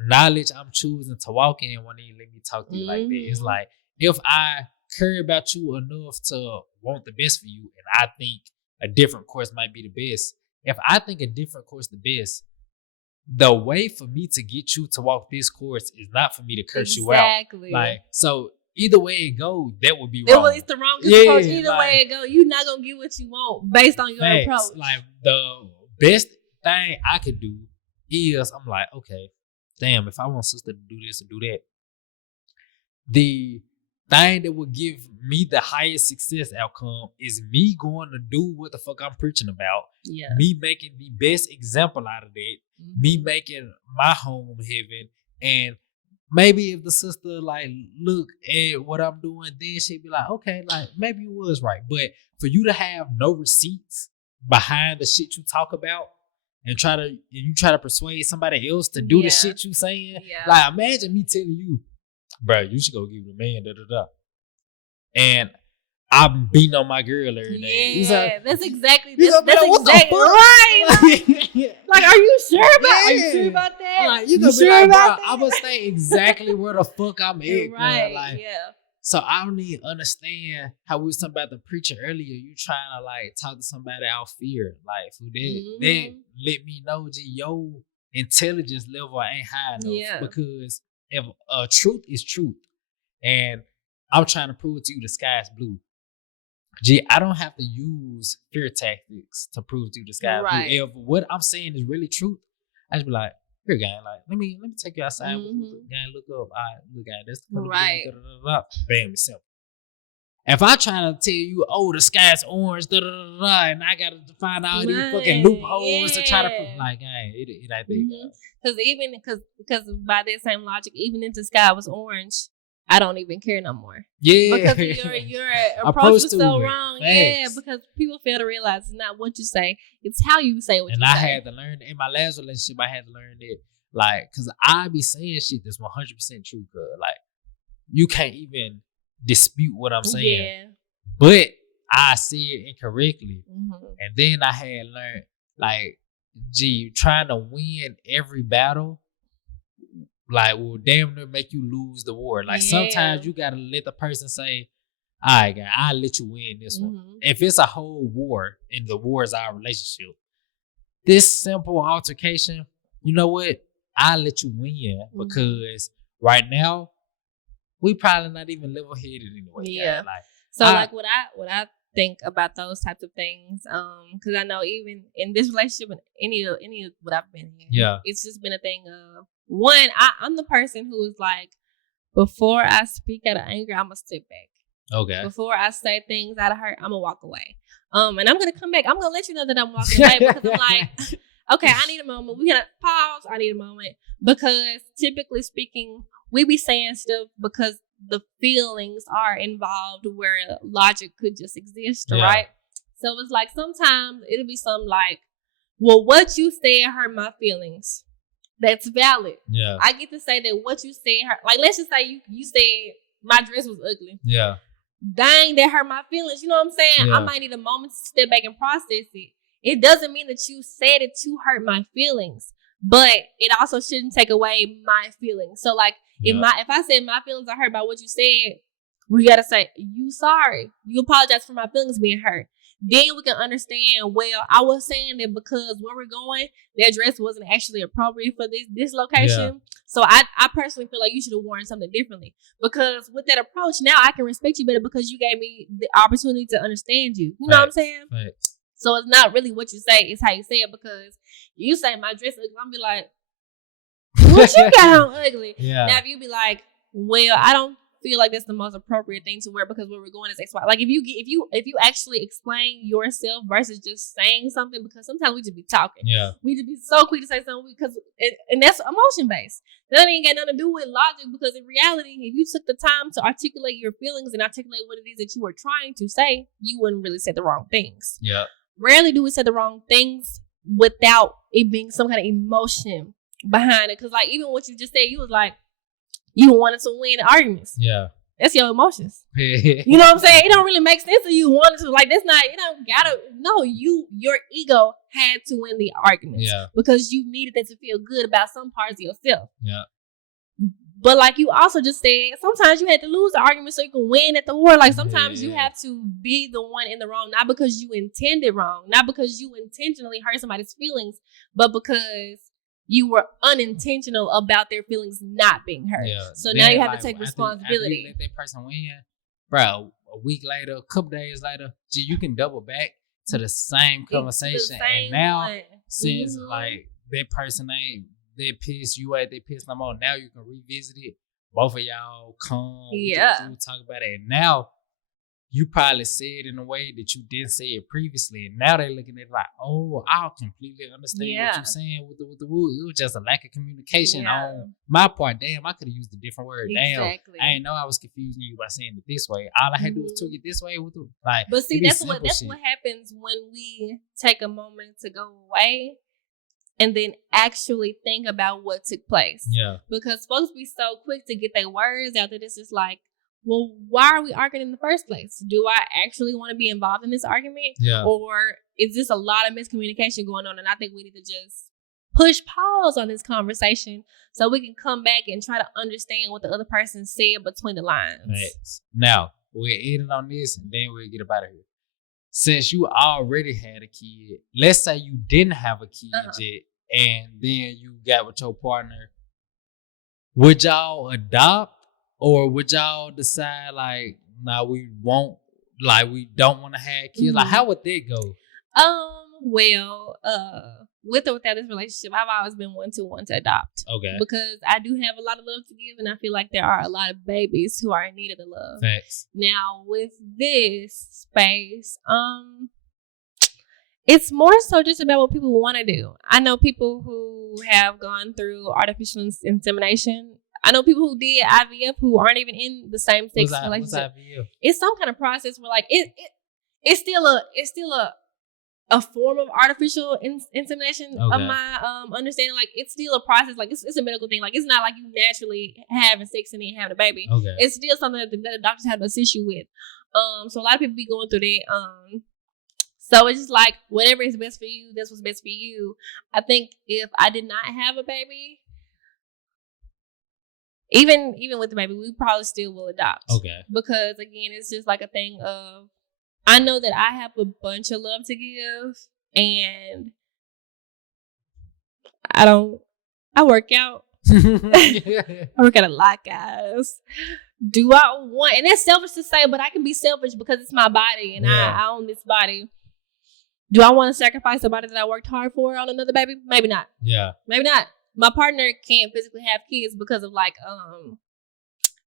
knowledge I'm choosing to walk in won't even let me talk to you like that. It's like, if I care about you enough to want the best for you, and I think a different course might be the best, if I think a different course the best, the way for me to get you to walk this course is not for me to curse you out. Like, so either way it go, that would be wrong. It's the wrong approach. Either way it go, you're not gonna get what you want based on your approach. Like the best thing I could do is, I'm like, okay, damn, if I want sister to do this and do that, the thing that would give me the highest success outcome is me going to do what the fuck I'm preaching about. Yeah. Me making the best example out of that. Me making my home heaven. And maybe if the sister like look at what I'm doing, then she'd be like, okay, like maybe you was right. But for you to have no receipts behind the shit you talk about, and you try to persuade somebody else to do the shit you saying. Yeah. Like imagine me telling you, bro, you should go give the man and I'm beating on my girl every day. Yeah, like, that's exactly right. Like, are you sure about? Are you sure about that? Like, you sure about that? I'm gonna stay exactly where the fuck I'm at. Right. Like, so I don't even understand how we was talking about the preacher earlier. You trying to like talk to somebody out fear, like they let me know, your intelligence level ain't high enough. Yeah. Because if truth is truth, and I'm trying to prove to you the sky's blue. I don't have to use fear tactics to prove to you the sky's blue. If what I'm saying is really truth, I just be like, here, gang, like let me take you outside. Gang, look up. Look at this. Right. Bam, it's simple. If I try to tell you, oh, the sky's orange, and I gotta find out these fucking loopholes to try to prove, like, gang, it ain't big. Because by that same logic, even if the sky was orange, I don't even care no more. Yeah. Because your approach was so wrong. Thanks. Yeah, because people fail to realize it's not what you say, it's how you say what you say. And I had to learn, in my last relationship, I had to learn that, like, because I be saying shit that's 100% true, cause, like, you can't even dispute what I'm saying. Yeah. But I see it incorrectly. And then I had learned, like, trying to win every battle, like, will damn near make you lose the war. Like, sometimes you gotta let the person say, all right, guy, I'll let you win this one. If it's a whole war and the war is our relationship, this simple altercation, you know what? I'll let you win because right now, we probably not even level-headed anyway. Yeah. Like, what I think about those types of things, because I know even in this relationship and any of what I've been in, it's just been a thing of, one, I'm the person who is like, before I speak out of anger, I'm gonna step back. Okay. Before I say things out of hurt, I'm gonna walk away. And I'm gonna come back. I'm gonna let you know that I'm walking away because I'm like, okay, I need a moment. We gotta pause. I need a moment because typically speaking, we be saying stuff because the feelings are involved where logic could just exist, right? So it's like sometimes it'll be something like, well, what you said hurt my feelings. That's valid. Yeah. I get to say that what you said hurt. Like, let's just say you said my dress was ugly. Yeah. Dang, that hurt my feelings. You know what I'm saying? Yeah. I might need a moment to step back and process it. It doesn't mean that you said it to hurt my feelings, but it also shouldn't take away my feelings. So like if I said my feelings are hurt by what you said, we gotta say you sorry. You apologize for my feelings being hurt. Then we can understand, well, I was saying that because where we're going, that dress wasn't actually appropriate for this location. Yeah. So I personally feel like you should have worn something differently. Because with that approach, now I can respect you better because you gave me the opportunity to understand you. You know what I'm saying? Right. So it's not really what you say, it's how you say it. Because you say my dress ugly, I'm be like, what you got on ugly? Yeah. Now if you be like, well, I don't feel like that's the most appropriate thing to wear because where we're going is X, Y. Like if you actually explain yourself versus just saying something, because sometimes we just be talking. Yeah. We just be so quick to say something because and that's emotion based. That ain't got nothing to do with logic, because in reality, if you took the time to articulate your feelings and articulate what it is that you were trying to say, you wouldn't really say the wrong things. Yeah. Rarely do we say the wrong things without it being some kind of emotion behind it. Because like even what you just said, you was like, you wanted to win arguments. Yeah. That's your emotions. You know what I'm saying? It don't really make sense if you wanted to. Like, that's not, you don't gotta, no, your ego had to win the argument. Yeah. Because you needed that to feel good about some parts of yourself. Yeah. But like you also just said, sometimes you had to lose the argument so you can win at the war. Like sometimes you have to be the one in the wrong, not because you intended wrong, not because you intentionally hurt somebody's feelings, but because you were unintentional about their feelings not being hurt. Yeah. So then, now you have to take responsibility. After you let that person win, bro, a week later, a couple days later, you can double back to the same conversation. And now, since like that person ain't that pissed, you ain't that pissed no more, now you can revisit it. Both of y'all come, talk about it. And now, you probably said it in a way that you didn't say it previously. And now they're looking at it like, oh, I completely understand what you're saying with the woo. It was just a lack of communication on my part. Damn, I could have used a different word. Exactly. Damn, I didn't know I was confusing you by saying it this way. All I had to do was tweak it this way. Like, but see, that's what happens when we take a moment to go away and then actually think about what took place. Yeah. Because folks be so quick to get their words out that it's just like, well, why are we arguing in the first place? Do I actually want to be involved in this argument? Yeah. Or is this a lot of miscommunication going on? And I think we need to just push pause on this conversation so we can come back and try to understand what the other person said between the lines. Right. Now, we're ending on this and then we'll get up out of here. Since you already had a kid, let's say you didn't have a kid yet, and then you got with your partner, would y'all adopt? Or would y'all decide like, nah, we won't, like we don't want to have kids? Like, how would that go? Well, with or without this relationship, I've always been one to adopt. Okay. Because I do have a lot of love to give, and I feel like there are a lot of babies who are in need of the love. Facts. Now with this space, it's more so just about what people want to do. I know people who have gone through artificial insemination. I know people who did IVF who aren't even in the same sex relationship. What's IVF? It's some kind of process where like it's still a form of artificial insemination of my understanding. Like it's still a process. Like it's a medical thing. Like it's not like you naturally having sex and then having a baby. Okay. It's still something that the doctors have to assist you with. So a lot of people be going through that. So it's just like whatever is best for you, that's what's best for you. I think if I did not have a baby, Even with the baby, we probably still will adopt. Okay. Because again, it's just like a thing of, I know that I have a bunch of love to give, and I work out. I work out a lot, guys. Do I want, and that's selfish to say, but I can be selfish because it's my body and I own this body. Do I want to sacrifice the body that I worked hard for on another baby? Maybe not. Yeah. Maybe not. My partner can't physically have kids because of like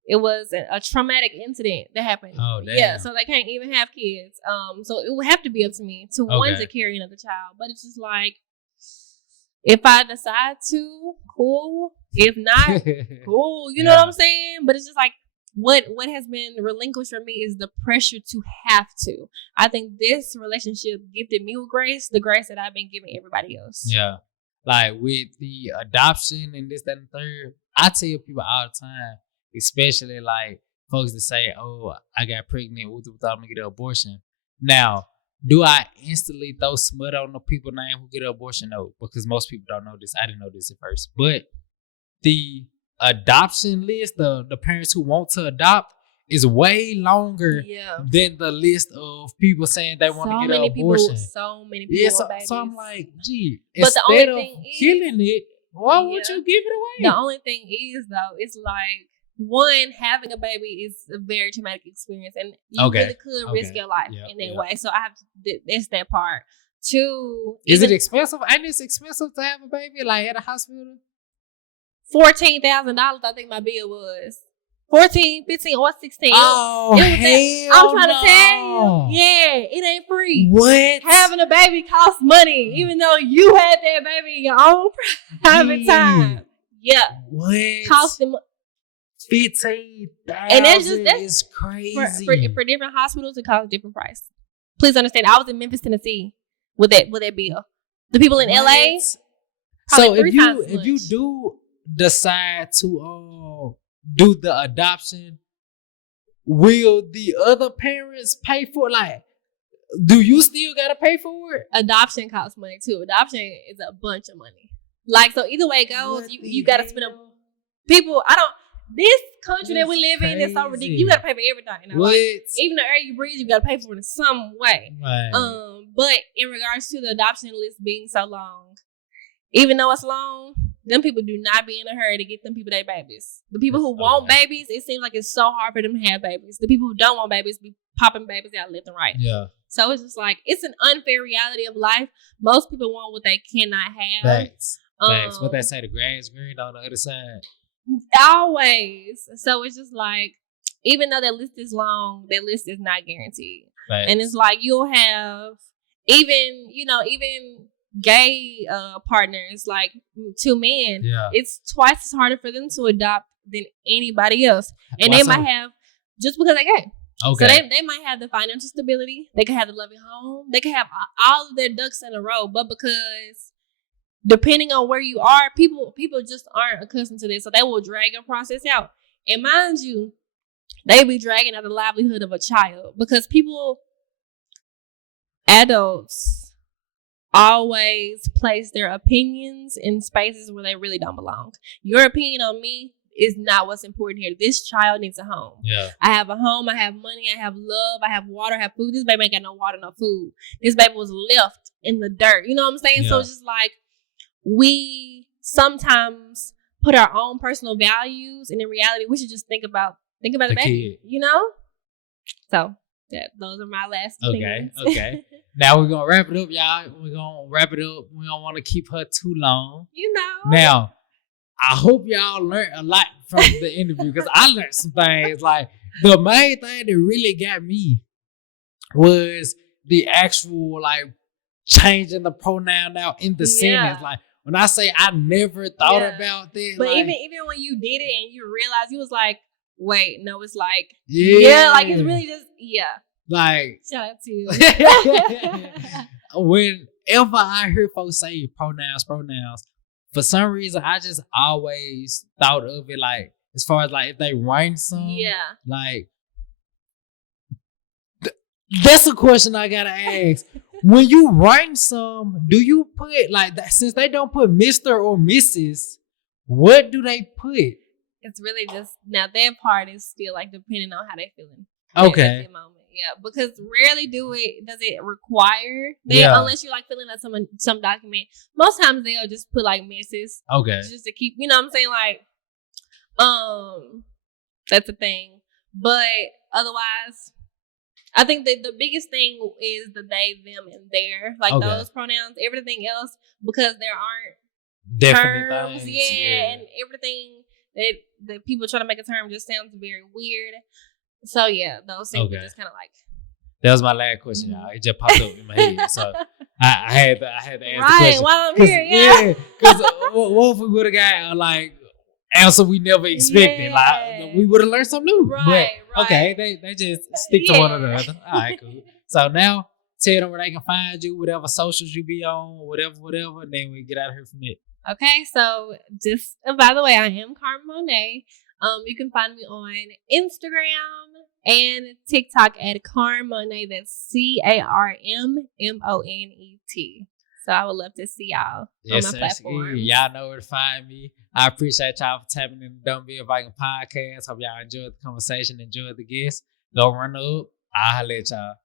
it was a traumatic incident that happened. Oh, damn. Yeah, so they can't even have kids. So it would have to be up to me to want to carry another child. But it's just like, if I decide to, cool. If not, cool. You know what I'm saying? But it's just like, what has been relinquished for me is the pressure to have to. I think this relationship gifted me with grace, the grace that I've been giving everybody else. Yeah. Like with the adoption and this, that, and the third, I tell people all the time, especially like folks that say, "Oh, I got pregnant without me get an abortion." Now, do I instantly throw smut on the people name who get an abortion? No, because most people don't know this. I didn't know this at first, but the adoption list, the parents who want to adopt, is way longer than the list of people saying they want to get an abortion. So many people. Yeah, so I'm like, gee, but instead of killing it, why would you give it away? The only thing is, though, it's like, one, having a baby is a very traumatic experience, and you really could risk your life in that way. So I have to, that's that part. Two, is it expensive? Ain't it expensive to have a baby, like at a hospital? $14,000, I think my bill was. 14, 15, or 16. Oh, hell I'm trying to tell you. Yeah, it ain't free. What? Having a baby costs money, even though you had that baby in your own private time. Yeah. What? Costing $15,000. And that's crazy. For different hospitals, it costs a different price. Please understand, I was in Memphis, Tennessee with that bill. The people in LA. So if you do decide to do the adoption, will the other parents pay for it? Like, do you still gotta pay for it? Adoption costs money too. Adoption is a bunch of money. Like, so either way it goes, you gotta spend people. This country that we live in is so ridiculous. You gotta pay for everything. What? Like, even the air you breathe, you gotta pay for it in some way. Right. But in regards to the adoption list being so long, even though it's long, them people do not be in a hurry to get them people their babies. The people who want babies, it seems like it's so hard for them to have babies. The people who don't want babies be popping babies out left and right. Yeah. So it's just like, it's an unfair reality of life. Most people want what they cannot have. Facts. What they say, the grass green on the other side. Always. So it's just like, even though that list is long, that list is not guaranteed. Facts. And it's like, you'll have even gay partners, like two men, it's twice as harder for them to adopt than anybody else. And they might have, just because they're gay. Okay. So they might have the financial stability, they could have the loving home, they could have all of their ducks in a row, but because depending on where you are, people just aren't accustomed to this, so they will drag a process out. And mind you, they be dragging out the livelihood of a child, because adults always place their opinions in spaces where they really don't belong. Your opinion on me is not what's important here. This child needs a home. Yeah. I have a home, I have money, I have love, I have water, I have food. This baby ain't got no water, no food. This baby was left in the dirt. You know what I'm saying? Yeah. So it's just like, we sometimes put our own personal values, and in reality, we should just think about the baby, you know? So those are my last opinions. Okay. Now we're going to wrap it up, y'all. We're going to wrap it up. We don't want to keep her too long. You know. Now, I hope y'all learned a lot from the interview, because I learned some things. Like, the main thing that really got me was the actual, like, changing the pronoun now in the sentence. Like, when I say I never thought about that. But like, even when you did it and you realized, you was like, wait, no, it's like, like, it's really just, like, shout out to you. Whenever I hear folks say pronouns, for some reason, I just always thought of it like, as far as like if they write some, like, that's a question I gotta ask. When you write some, do you put like that? Since they don't put Mr. or Mrs., what do they put? It's really just, now that part is still like depending on how they're feeling. Okay. At that moment. Yeah, because rarely does it require that, unless you're like filling out some document. Most times they'll just put like Mrs. Okay. Just to keep, you know what I'm saying? Like, that's the thing. But otherwise, I think that the biggest thing is the they, them, and their, like those pronouns. Everything else, because there aren't definite terms, and everything that people try to make a term just sounds very weird. So those things are just kind of like. That was my last question, y'all. It just popped up in my head, so I had to answer the question. While I'm here, because what if we would have got like answer we never expected? Like, we would have learned something new. Right. Okay, they just stick to one another. All right, cool. So now tell them where they can find you, whatever socials you be on, whatever, and then we get out of here from it. Okay, so just by the way, I am Carmmonet. You can find me on Instagram and TikTok at Carmmonet. That's CARMMONET. So I would love to see y'all on my platform. Y'all know where to find me. I appreciate y'all for tapping in the Dontbeaviking podcast. Hope y'all enjoyed the conversation, enjoyed the guests. Go run up. I'll holler at y'all.